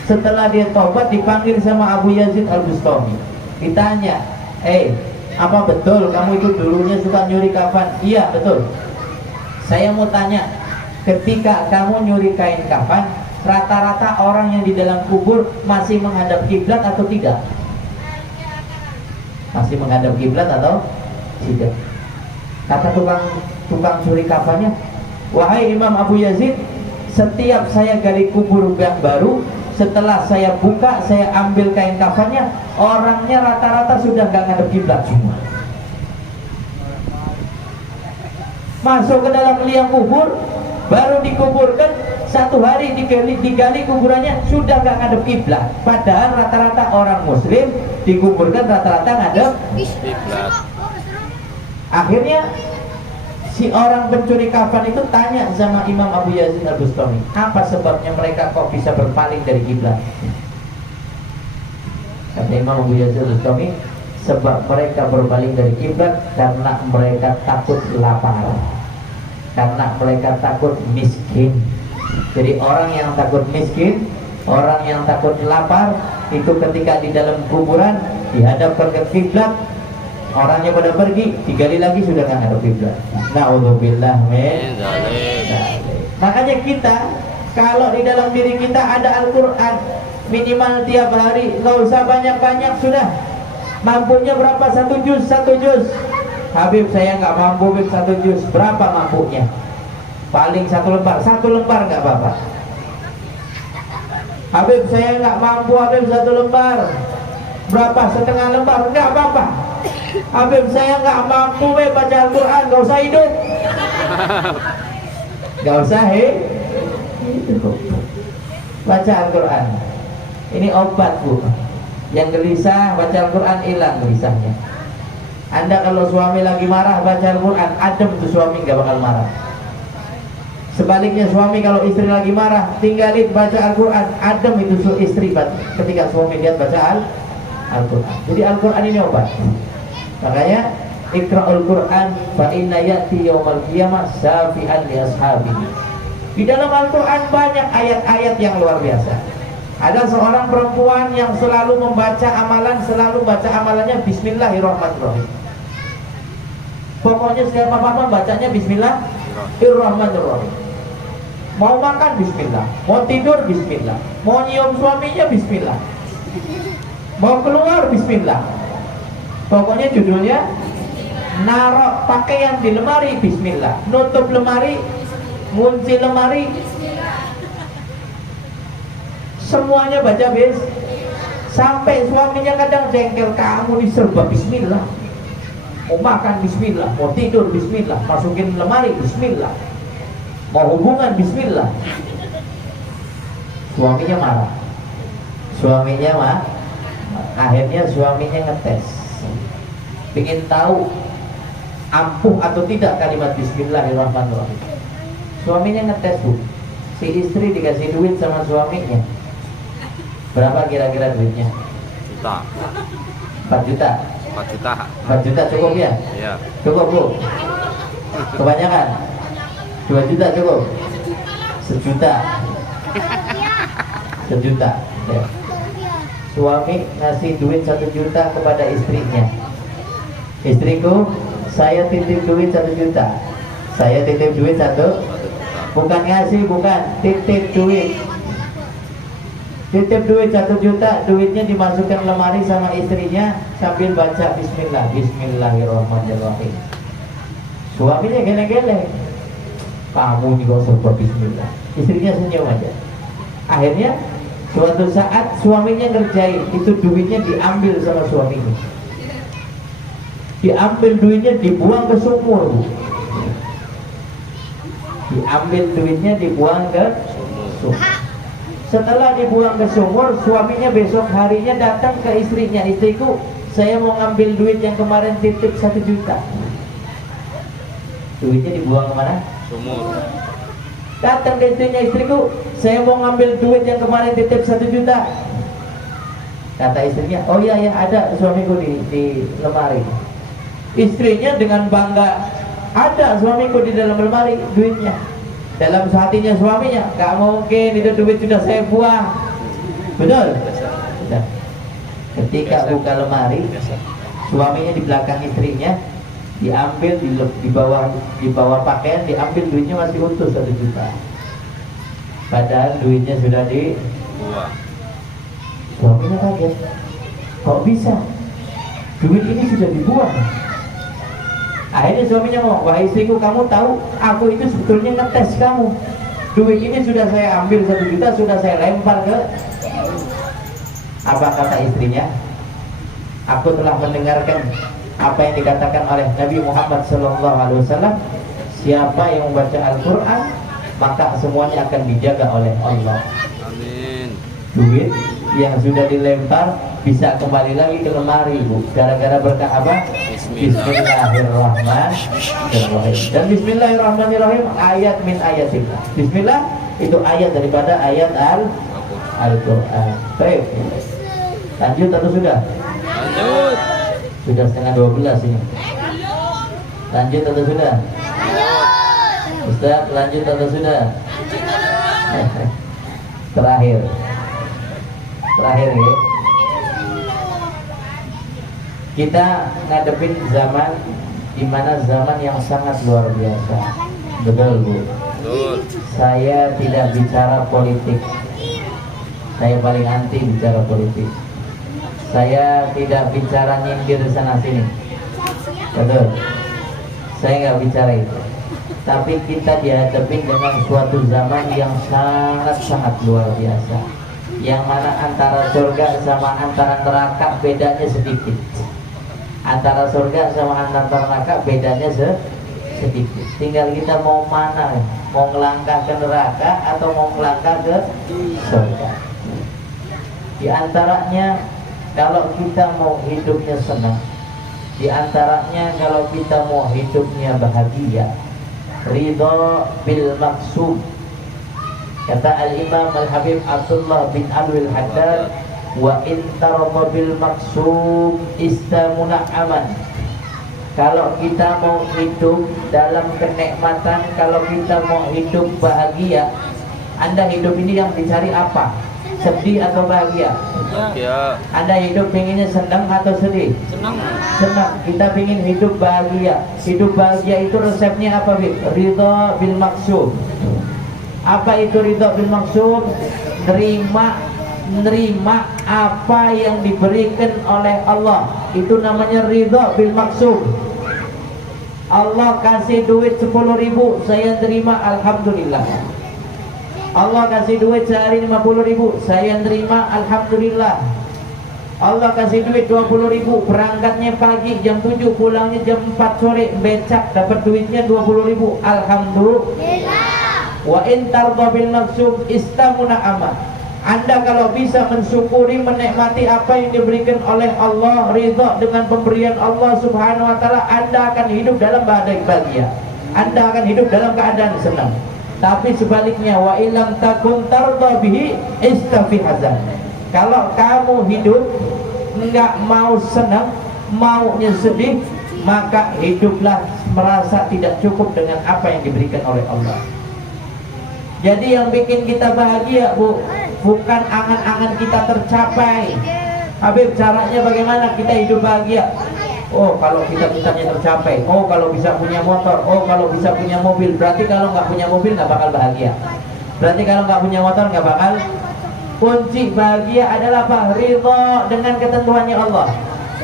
Setelah dia taubat, dipanggil sama Abu Yazid Al-Bustami. Ditanya, apa betul kamu itu dulunya suka nyuri kafan? Iya, betul. Saya mau tanya, ketika kamu nyuri kain kafan, rata-rata orang yang di dalam kubur masih menghadap kiblat atau tidak? Masih menghadap kiblat atau tidak? Kata tukang curi kafannya, wahai Imam Abu Yazid, setiap saya gali kubur yang baru, setelah saya buka, saya ambil kain kafannya, orangnya rata-rata sudah gak ngadep kiblat semua. Masuk ke dalam liang kubur, baru dikuburkan, satu hari digali kuburannya sudah gak ngadep kiblat. Padahal rata-rata orang muslim dikuburkan rata-rata ngadep kiblat. Akhirnya si orang pencuri kafan itu tanya sama Imam Abu Yazid Al-Bustami, apa sebabnya mereka kok bisa berpaling dari kiblat? Kata Imam Abu Yazid Al-Bustami, sebab mereka berpaling dari kiblat karena mereka takut lapar, karena mereka takut miskin. Jadi orang yang takut miskin, orang yang takut lapar, itu ketika di dalam kuburan dihadapkan ke kiblat, orangnya pada pergi, digali lagi sudah nggak ada kiblat. Na'udzubillah min dzalik. Makanya kita kalau di dalam diri kita ada Al-Quran, minimal tiap hari, nggak usah banyak-banyak sudah. Mampunya berapa? 1 juz, 1 juz. Habib saya nggak mampu, Habib 1 juz. Berapa mampunya? Paling 1 lembar, 1 lembar nggak apa-apa. Habib saya nggak mampu, Habib 1 lembar. Berapa? setengah lembar, nggak apa-apa. Habib saya nggak mampu baca Al-Quran, nggak usah hidup. Nggak usah baca Al-Quran. Ini obat, Bu. Yang gelisah baca Al-Quran, hilang gelisahnya. Anda kalau suami lagi marah baca Al-Quran, adem tuh suami, nggak bakal marah. Sebaliknya suami kalau istri lagi marah, tinggalin baca Al-Quran, adem itu istri ketika suami lihat baca Al-Quran. Jadi Al-Quran ini obat. Makanya Iqra'ul Quran fa inna ya'ti yaumal qiyamah syafi'an li ashabihi. Di dalam Al-Quran banyak ayat-ayat yang luar biasa. Ada seorang perempuan yang selalu membaca amalan, selalu baca amalannya Bismillahirrahmanirrahim. Pokoknya setiap apa-apa bacanya Bismillahirrahmanirrahim. Mau makan Bismillah, mau tidur Bismillah, mau nyium suaminya Bismillah, mau keluar Bismillah. Pokoknya judulnya narok pakaian di lemari Bismillah, nutup lemari, ngunci lemari, semuanya baca bis. Sampai suaminya kadang jengkel, kamu diserba Bismillah, mau makan Bismillah, mau tidur Bismillah, masukin lemari Bismillah, mau hubungan Bismillah. Suaminya marah, akhirnya suaminya ngetes, ingin tahu ampuh atau tidak kalimat Bismillahirrahmanirrahim. Suaminya ngetes, Bu. Si istri dikasih duit sama suaminya. Berapa kira-kira duitnya? Juta. 4 juta. 4 juta. 4 juta cukup ya? Iya. Cukup, Bu. Kebanyakan. 2 juta cukup. 1 juta. 1 juta. Ya. Suami ngasih duit 1 juta kepada istrinya. Istriku, saya titip duit 1 juta. Saya titip duit 1, 1 juta. bukan ngasih, bukan, titip duit. Titip duit 1 juta, duitnya dimasukkan lemari sama istrinya sambil baca bismillah, bismillahirrahmanirrahim. Suaminya geleng-geleng, kamu juga serba bismillah. Istrinya senyum aja. Akhirnya suatu saat suaminya ngerjain, itu duitnya diambil sama suaminya. Diambil duitnya dibuang ke sumur, Bu. Diambil duitnya dibuang ke sumur. Setelah dibuang ke sumur, suaminya besok harinya datang ke istrinya, istriku, saya mau ngambil duit yang kemarin titip 1 juta. Duitnya dibuang kemana? Sumur. Datang ke istrinya, istriku, saya mau ngambil duit yang kemarin titip 1 juta. Kata istrinya, oh iya ya, ada suamiku di lemari. Istrinya dengan bangga, ada suamiku di dalam lemari duitnya. Dalam hatinya suaminya, gak mungkin itu duit sudah saya buang. Betul? Sudah. Ketika buka lemari, suaminya di belakang istrinya, diambil di bawah pakaian, diambil duitnya masih utuh 1 juta. Padahal duitnya sudah Buang. Suaminya kaget, kok bisa? Duit ini sudah dibuang. Akhirnya suaminya ngomong, wah istriku, kamu tahu aku itu sebetulnya ngetes kamu. Duit ini sudah saya ambil 1 juta, sudah saya lempar ke. Apa kata istrinya? Aku telah mendengarkan apa yang dikatakan oleh Nabi Muhammad SAW. Siapa yang membaca Al-Quran, maka semuanya akan dijaga oleh Allah. Amin. Duit yang sudah dilempar bisa kembali lagi ke lemari, Bu. Gara-gara berkah apa? Bismillahirrahmanirrahim. Dan Bismillahirrahmanirrahim ayat min ayatillah. Bismillah itu ayat daripada ayat Al-Quran. Baik. Lanjut atau sudah? Lanjut. Sudah setengah 12 ini. Lanjut atau sudah? Ustaz, lanjut atau sudah? Terakhir ya. Kita ngadepin zaman dimana zaman yang sangat luar biasa. Betul, Bu. Betul. Saya tidak bicara politik. Saya paling anti bicara politik. Saya tidak bicara nyindir sana sini. Betul. Saya nggak bicara itu. Tapi kita dihadapin dengan suatu zaman yang sangat luar biasa. Yang mana antara surga sama antara neraka bedanya sedikit. Antara surga sama antara neraka bedanya sedikit. Tinggal kita mau mana, mau melangkah ke neraka atau mau melangkah ke surga. Di antaranya kalau kita mau hidupnya senang, di antaranya kalau kita mau hidupnya bahagia, ridha bil maksum. Kata Al-Imam Al-Habib Abdullah bin Alwi Al-Haddad, wa in tarada bil maksum istamuna aman. Kalau kita mau hidup dalam kenikmatan, kalau kita mau hidup bahagia, Anda hidup ini yang dicari apa? Sedih atau bahagia? Ya. Anda hidup pengennya senang atau sedih? Senang. Senang. Kita pengen hidup bahagia. Hidup bahagia itu resepnya apa, Bib? Ridha bil maksum. Apa itu ridha bil maksum? Nerima apa yang diberikan oleh Allah. Itu namanya ridha bil maksum. Allah kasih duit 10.000, saya terima, alhamdulillah. Allah kasih duit sehari 50.000, saya terima, alhamdulillah. Allah kasih duit 20.000, berangkatnya pagi jam 7, pulangnya jam 4 sore, becak dapat duitnya 20.000, alhamdulillah. Wa in tarda bil maksum istamuna aman. Anda kalau bisa mensyukuri, menikmati apa yang diberikan oleh Allah, ridha dengan pemberian Allah Subhanahu wa taala, Anda akan hidup dalam bahagia. Anda akan hidup dalam keadaan senang. Tapi sebaliknya, wa ilam takun tarda bihi istafi hazan. Kalau kamu hidup enggak mau senang, maunya sedih, maka hiduplah merasa tidak cukup dengan apa yang diberikan oleh Allah. Jadi yang bikin kita bahagia, Bu, bukan angan-angan kita tercapai. Habib, caranya bagaimana kita hidup bahagia? Oh kalau cita-citanya tercapai, oh kalau bisa punya motor, oh kalau bisa punya mobil. Berarti kalau nggak punya mobil nggak bakal bahagia. Berarti kalau nggak punya motor nggak bakal. Kunci bahagia adalah apa? Ridho dengan ketentuannya Allah,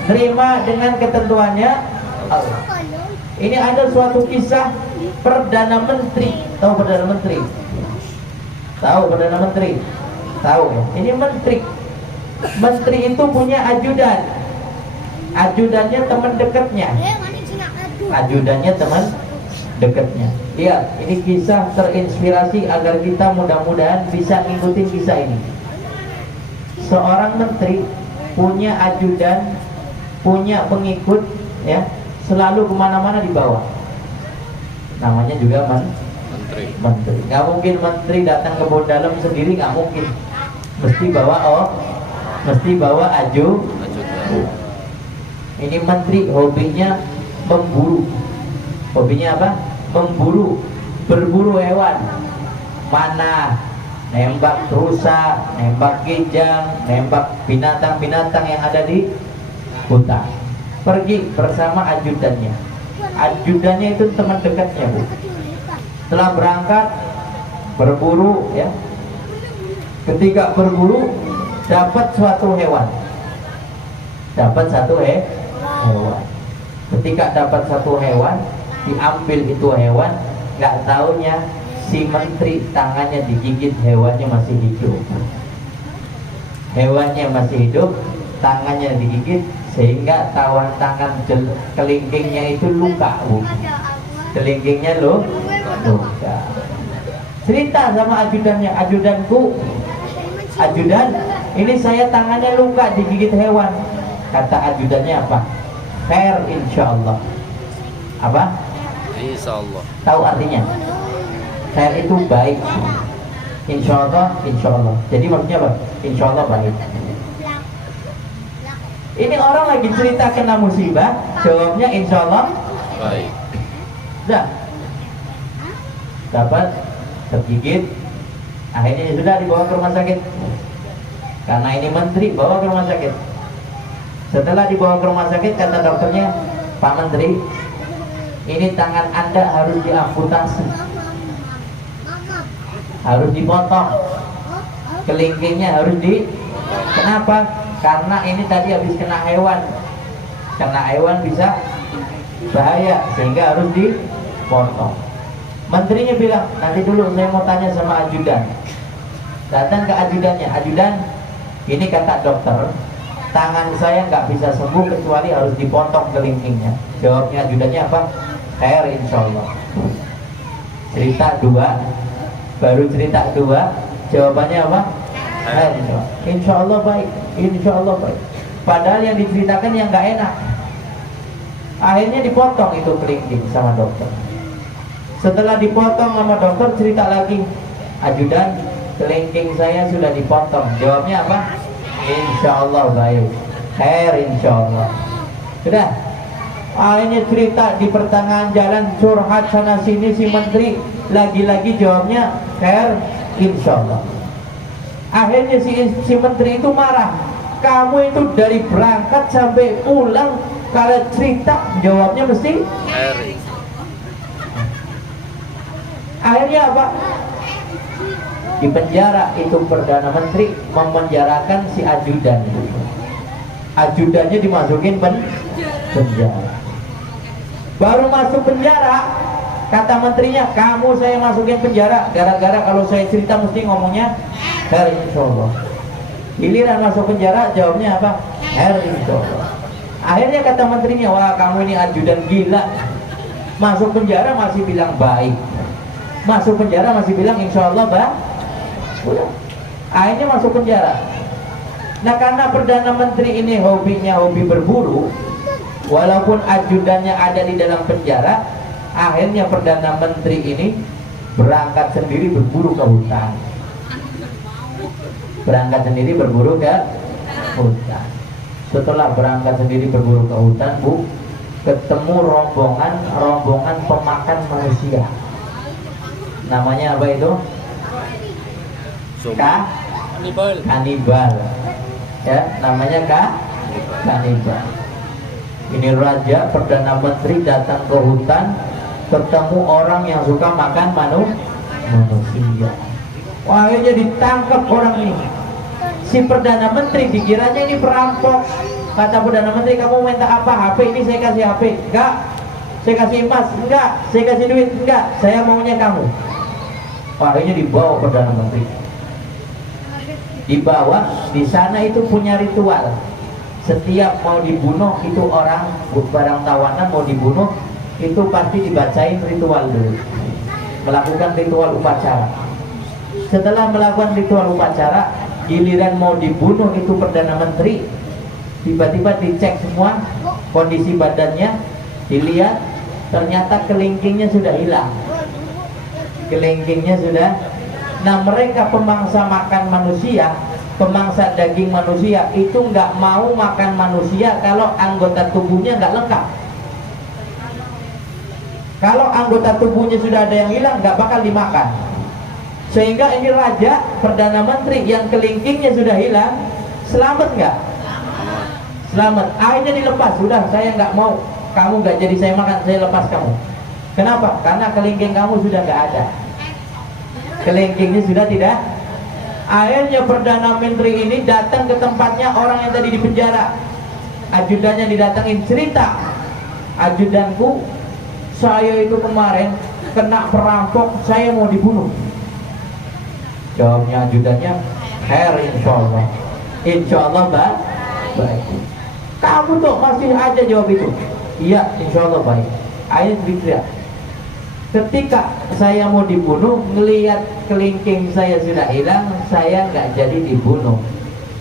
terima dengan ketentuannya Allah. Ini ada suatu kisah Perdana Menteri. Tahu Perdana Menteri? Tahu Perdana Menteri? Tahu ya? Ini menteri. Menteri itu punya ajudan. Ajudannya teman dekatnya. Ajudannya teman dekatnya. Lihat, ini kisah terinspirasi agar kita mudah-mudahan bisa ngikutin kisah ini. Seorang menteri punya ajudan, punya pengikut, ya, selalu kemana-mana dibawa. Namanya juga Menteri. menteri. Nggak mungkin menteri datang ke dalam sendiri, nggak mungkin. Mesti bawa mesti bawa Ajudan. Ini menteri hobinya memburu. Hobinya apa? Memburu, berburu hewan. Mana? Nembak rusa, nembak kijang, nembak binatang-binatang yang ada di hutan. Pergi bersama ajudannya. Ajudannya itu teman dekatnya, Bu. Setelah berangkat berburu, ya. Ketika berburu dapat suatu hewan. Dapat satu hewan. Ketika dapat satu hewan, diambil itu hewan, nggak taunya si menteri tangannya digigit, hewannya masih hidup. Hewannya masih hidup, tangannya digigit, sehingga tawan tangan kelingkingnya itu luka, Bu. Kelingkingnya luka. Cerita sama ajudannya, ajudanku, ajudan, ini saya tangannya luka digigit hewan. Kata ajudannya apa? Khair insyaallah. Apa? Insyaallah. Tahu artinya? Khair itu baik. Insyaallah, insyaallah. Jadi maksudnya apa? Insyaallah baik. Ini orang lagi cerita kena musibah, jawabnya insyaallah Baik. sudah. Dapat tergigit, akhirnya sudah dibawa ke rumah sakit. Karena ini menteri, bawa ke rumah sakit. Setelah dibawa ke rumah sakit, kata dokternya, Pak Menteri, ini tangan Anda harus diamputasi, harus dipotong, kelingkingnya harus Kenapa? Karena ini tadi habis kena hewan bisa bahaya, sehingga harus dipotong. Menterinya bilang, nanti dulu saya mau tanya sama ajudan. Datang ke ajudannya, ajudan, ini kata dokter, tangan saya nggak bisa sembuh kecuali harus dipotong kelingkingnya. Jawabnya ajudannya apa? Khair insyaallah. Cerita dua, baru cerita dua, jawabannya apa? Khair insyaallah baik, insyaallah baik. Padahal yang diceritakan yang nggak enak. Akhirnya dipotong itu kelingking sama dokter. Setelah dipotong sama dokter, cerita lagi, ajudan, kelingking saya sudah dipotong. Jawabnya apa? Insyaallah baik, khair insyaallah. Sudah. Akhirnya cerita di pertengahan jalan, curhat sana sini si menteri, lagi-lagi jawabnya khair insyaallah. Akhirnya si menteri itu marah. Kamu itu dari berangkat sampai pulang, kalau cerita jawabnya mesti Khair. Akhirnya apa? Di penjara itu Perdana Menteri memenjarakan si ajudan. Ajudannya dimasukin penjara. Baru masuk penjara, kata menterinya, kamu saya masukin penjara gara-gara kalau saya cerita mesti ngomongnya khair insyaallah. Giliran masuk penjara, jawabnya apa? Khair insyaallah. Akhirnya kata menterinya, wah kamu ini ajudan gila. Masuk penjara masih bilang baik, masuk penjara masih bilang insyaallah udah. Akhirnya masuk penjara. Nah karena Perdana Menteri ini hobinya hobi berburu, walaupun ajudannya ada di dalam penjara, akhirnya Perdana Menteri ini berangkat sendiri berburu ke hutan. Berangkat sendiri berburu ke hutan. Setelah berangkat sendiri berburu ke hutan, Bu, ketemu rombongan pemakan manusia. Namanya apa itu? Kanibal. Ya, namanya kanibal. Ini raja perdana menteri datang ke hutan, ketemu orang yang suka makan manusia. Wah, akhirnya ditangkap orang ini. Si perdana menteri dikiranya ini perampok. Kata perdana menteri, kamu minta apa? HP ini saya kasih HP. Enggak. Saya kasih emas. Enggak. Saya kasih duit. Enggak. Saya maunya kamu. Wah, akhirnya dibawa perdana menteri. Dibawa, di sana itu punya ritual. Setiap mau dibunuh itu orang, barang tawanan mau dibunuh, itu pasti dibacain ritual dulu. Melakukan ritual upacara. Setelah melakukan ritual upacara, giliran mau dibunuh itu perdana menteri, tiba-tiba dicek semua kondisi badannya, dilihat ternyata kelingkingnya sudah hilang. Kelingkingnya sudah. Nah, mereka pemangsa makan manusia, pemangsa daging manusia itu nggak mau makan manusia kalau anggota tubuhnya nggak lengkap. Kalau anggota tubuhnya sudah ada yang hilang, nggak bakal dimakan. Sehingga ini raja perdana menteri yang kelingkingnya sudah hilang, selamat nggak? Selamat. Akhirnya dilepas. Sudah, saya nggak mau, kamu nggak jadi saya makan, saya lepas kamu. Kenapa? Karena kelingking kamu sudah nggak ada. Kelingkingnya sudah tidak. Akhirnya perdana menteri ini datang ke tempatnya orang yang tadi di penjara. Ajudannya didatengin, cerita, ajudanku, saya itu kemarin kena perampok, saya mau dibunuh. Jawabnya ajudannya, khair insyaallah. Insyaallah baik. Kamu tuh masih aja jawab itu. Iya, insyaallah baik. Akhirnya teriak. Ketika saya mau dibunuh, ngelihat kelingking saya sudah hilang, saya nggak jadi dibunuh.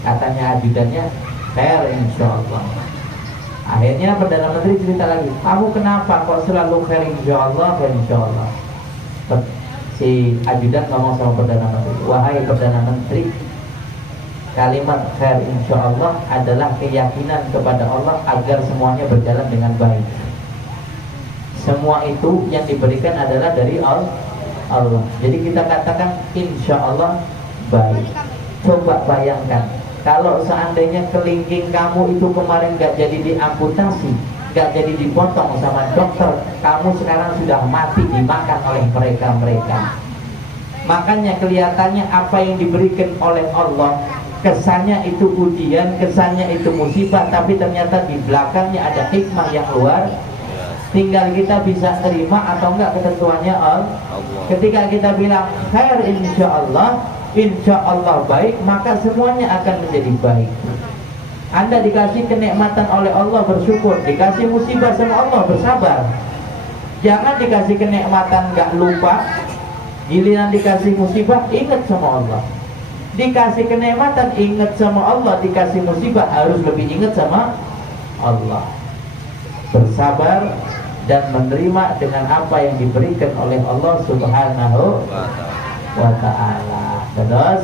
Katanya ajudannya, khair insyaallah. Akhirnya perdana menteri cerita lagi, kamu kenapa kok selalu khair insyaallah, khair insyaallah. Si ajudan ngomong sama perdana menteri, wahai perdana menteri, kalimat khair insyaallah adalah keyakinan kepada Allah agar semuanya berjalan dengan baik. Semua itu yang diberikan adalah dari Allah. Jadi kita katakan insya Allah baik. Coba bayangkan, kalau seandainya kelingking kamu itu kemarin gak jadi diamputasi, gak jadi dipotong sama dokter, kamu sekarang sudah mati dimakan oleh mereka. Makanya kelihatannya apa yang diberikan oleh Allah, kesannya itu ujian, kesannya itu musibah, tapi ternyata di belakangnya ada hikmah yang luar. Tinggal kita bisa terima atau enggak ketentuannya Allah. Ketika kita bilang khair insya Allah baik, maka semuanya akan menjadi baik. Anda dikasih kenikmatan oleh Allah, bersyukur. Dikasih musibah sama Allah, bersabar. Jangan dikasih kenikmatan enggak lupa, giliran dikasih musibah ingat sama Allah. Dikasih kenikmatan ingat sama Allah, dikasih musibah harus lebih ingat sama Allah. Bersabar dan menerima dengan apa yang diberikan oleh Allah Subhanahu wa ta'ala. Terus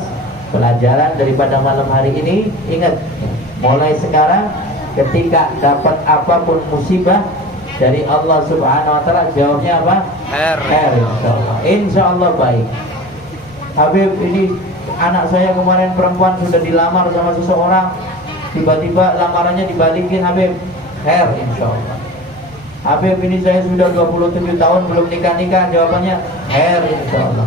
pelajaran daripada malam hari ini, ingat, mulai sekarang ketika dapat apapun musibah dari Allah Subhanahu wa ta'ala, jawabnya apa? Insyaallah. Insyaallah baik. Habib, ini anak saya kemarin perempuan sudah dilamar sama seseorang, tiba-tiba lamarannya dibalikin, Habib. Khair insyaallah. Habib, ini saya sudah 27 tahun belum nikah-nikah, jawabannya khair insyaallah.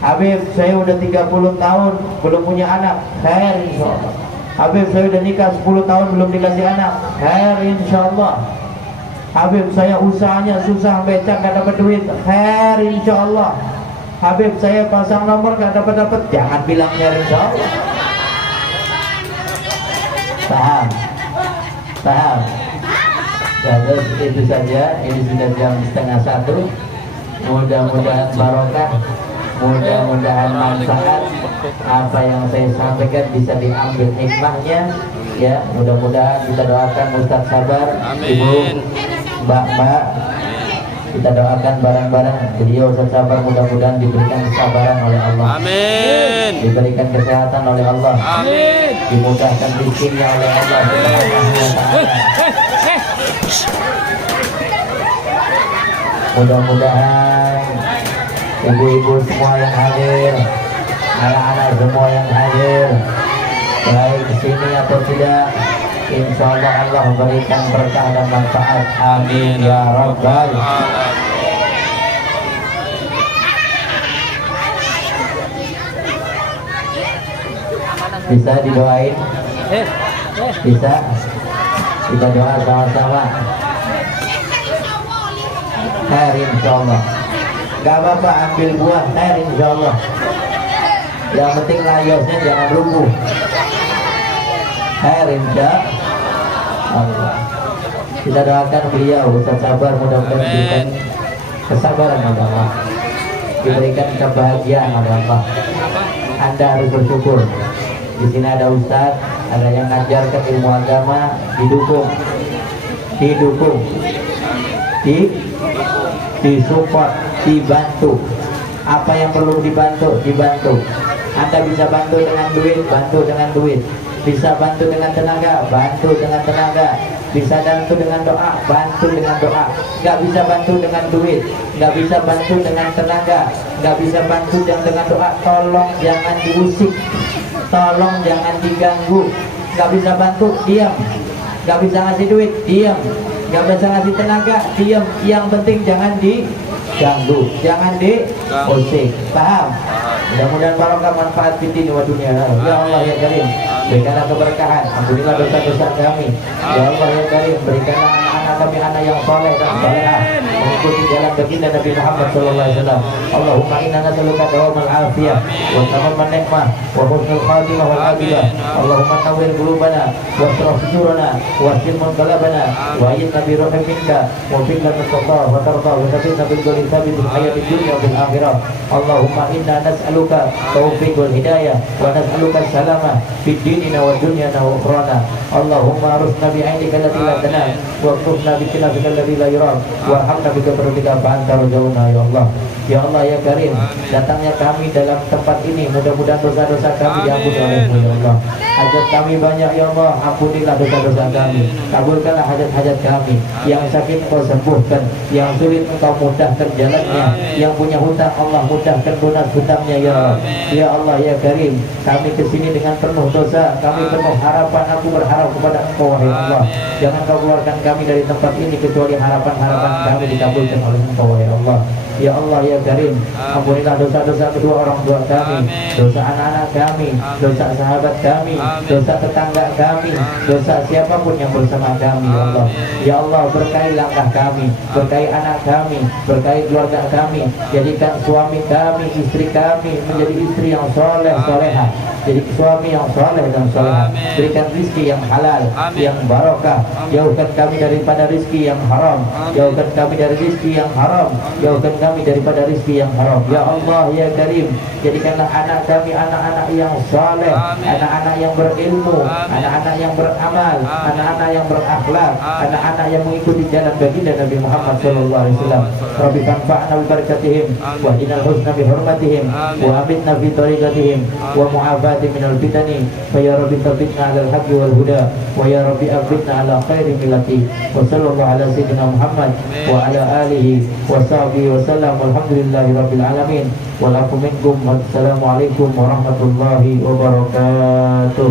Habib, saya udah 30 tahun belum punya anak, khair insyaallah. Habib, saya udah nikah 10 tahun belum dikasih anak, khair insyaallah. Habib, saya usahanya susah becak gak dapat duit, khair insyaallah. Habib, saya pasang nomor gak dapat, jangan bilang khair insyaallah. Paham? Terus itu saja, ini sudah jam 12:30. Mudah-mudahan barokah, mudah-mudahan manfaat apa yang saya sampaikan bisa diambil hikmahnya, ya. Mudah-mudahan kita doakan Ustaz Sabar, Ibu, Mbak, kita doakan bareng-bareng beliau Ustaz Sabar, mudah-mudahan diberikan kesabaran oleh Allah. Amin. Diberikan kesehatan oleh Allah. Amin. Dimudahkan rezekinya oleh Allah Subhanahu wa ta'ala. Mudah-mudahan ibu-ibu semua yang hadir, anak-anak semua yang hadir, baik di sini atau tidak, Insya Allah Allah berikan berkah dan manfaat. Amin ya Rabbal. Bisa didoain? Bisa? Kita doa sama-sama. Khair insya Allah. Gak apa-apa, ambil buah khair insya Allah. Yang penting layosnya jangan lumpuh. Khair insya Allah. Kita doakan beliau Ustaz sabar, mudah-mudahan diberikan kesabaran oleh Allah, diberikan kebahagiaan oleh Allah. Anda harus bersyukur. Di sini ada Ustaz, ada yang ngajarkan ilmu agama, didukung, disupport, dibantu. Apa yang perlu dibantu. Anda bisa bantu dengan duit, bantu dengan duit. Bisa bantu dengan tenaga, bantu dengan tenaga. Bisa bantu dengan doa, bantu dengan doa. Gak bisa bantu dengan duit, gak bisa bantu dengan tenaga, gak bisa bantu dengan doa. Tolong jangan diusik, tolong jangan diganggu. Gak bisa bantu, diam. Gak bisa ngasih duit, diam. Gak bisa ngasih tenaga, diam. Yang penting jangan diganggu, jangan diusik. Paham? Mudah-mudahan barokah manfaat di dunia wa dunia. Ya Allah ya Karim, berikanlah keberkahan, ampunilah dosa-dosa kami. Ya Allah ya Karim, berikanlah anak-anak kami anak yang soleh dan salehah, mengikuti jalan baginda Nabi Muhammad SAW. Allahumma inna nas'aluka dawamal afiyah wa tamaman nikmah wa husnul khatimah wal aqibah. Allahumma nawwir qulubana wa asrah sudurana wa asil munqalabana wa ayyidna bi rahmatika wa fika nastata wa tarda wa tabina bil qawli thabit fil hayatid dunya wa fil akhirah. Allahumma inna nas'aluka taufiq wal hidayah wa nas'aluka salamah fid dinina wa dunyana wa ukhrana. Allahumma arusna bi 'ainika allati la tanam wa qufna bi khilafika alladhi la yuram warhamna bi kabrika fa anta rajauna ya Allah. Ya Allah ya Karim, datangnya kami dalam tempat ini, mudah-mudahan dosa-dosa kami diampuni oleh-Mu ya Allah. Hajat kami banyak ya Allah, ampunilah dosa-dosa kami, kabulkanlah hajat-hajat kami. Yang sakit Engkau sembuhkan, yang sulit Engkau mudahkan jalannya, yang punya hutang Allah mudahkan lunas hutangnya ya Allah. Ya Allah ya Karim, kami kesini dengan penuh dosa, kami penuh harapan. Aku berharap kepada Engkau wahai Allah, jangan Kau keluarkan kami dari tempat ini kecuali harapan-harapan kami dikabulkan oleh Engkau wahai Allah. Ya Allah ya Karim, ampunilah dosa-dosa kedua orang tua kami, dosa anak-anak kami, dosa sahabat kami, dosa tetangga kami, dosa siapapun yang bersama kami ya Allah. Ya Allah, berkahi langkah kami, berkahi anak kami, berkahi keluarga kami, jadikan suami kami, istri kami menjadi istri yang soleh, soleha, jadi suami yang soleh dan soleha. Berikan rizki yang halal, yang barokah. Jauhkan kami daripada rizki yang haram, jauhkan kami dari rizki yang haram, jauhkan kami daripada rizki yang haram. Ya Allah ya Karim, jadikanlah anak kami anak-anak yang saleh, anak-anak yang berilmu, anak-anak yang beramal, anak-anak yang berakhlak, anak-anak yang mengikuti jalan baginda Nabi Muhammad SAW. Rabbi fanfa'na bi barakatihim wa hdinal husna bi hurmatihim wa amitna fi tariqatihim wa mu'afati minal fitani. Fa ya Rabbi tsabbitna 'alal haqqi wal huda wa ya Rabbi aghfirna 'ala khairi millati. Wa sallallahu ala sayyidina Muhammad wa ala alihi wa sahbihi wa sallam. Walhamdulillahi rabbil alamin. Walakum minkum. Wassalamualaikum warahmatullahi wabarakatuh.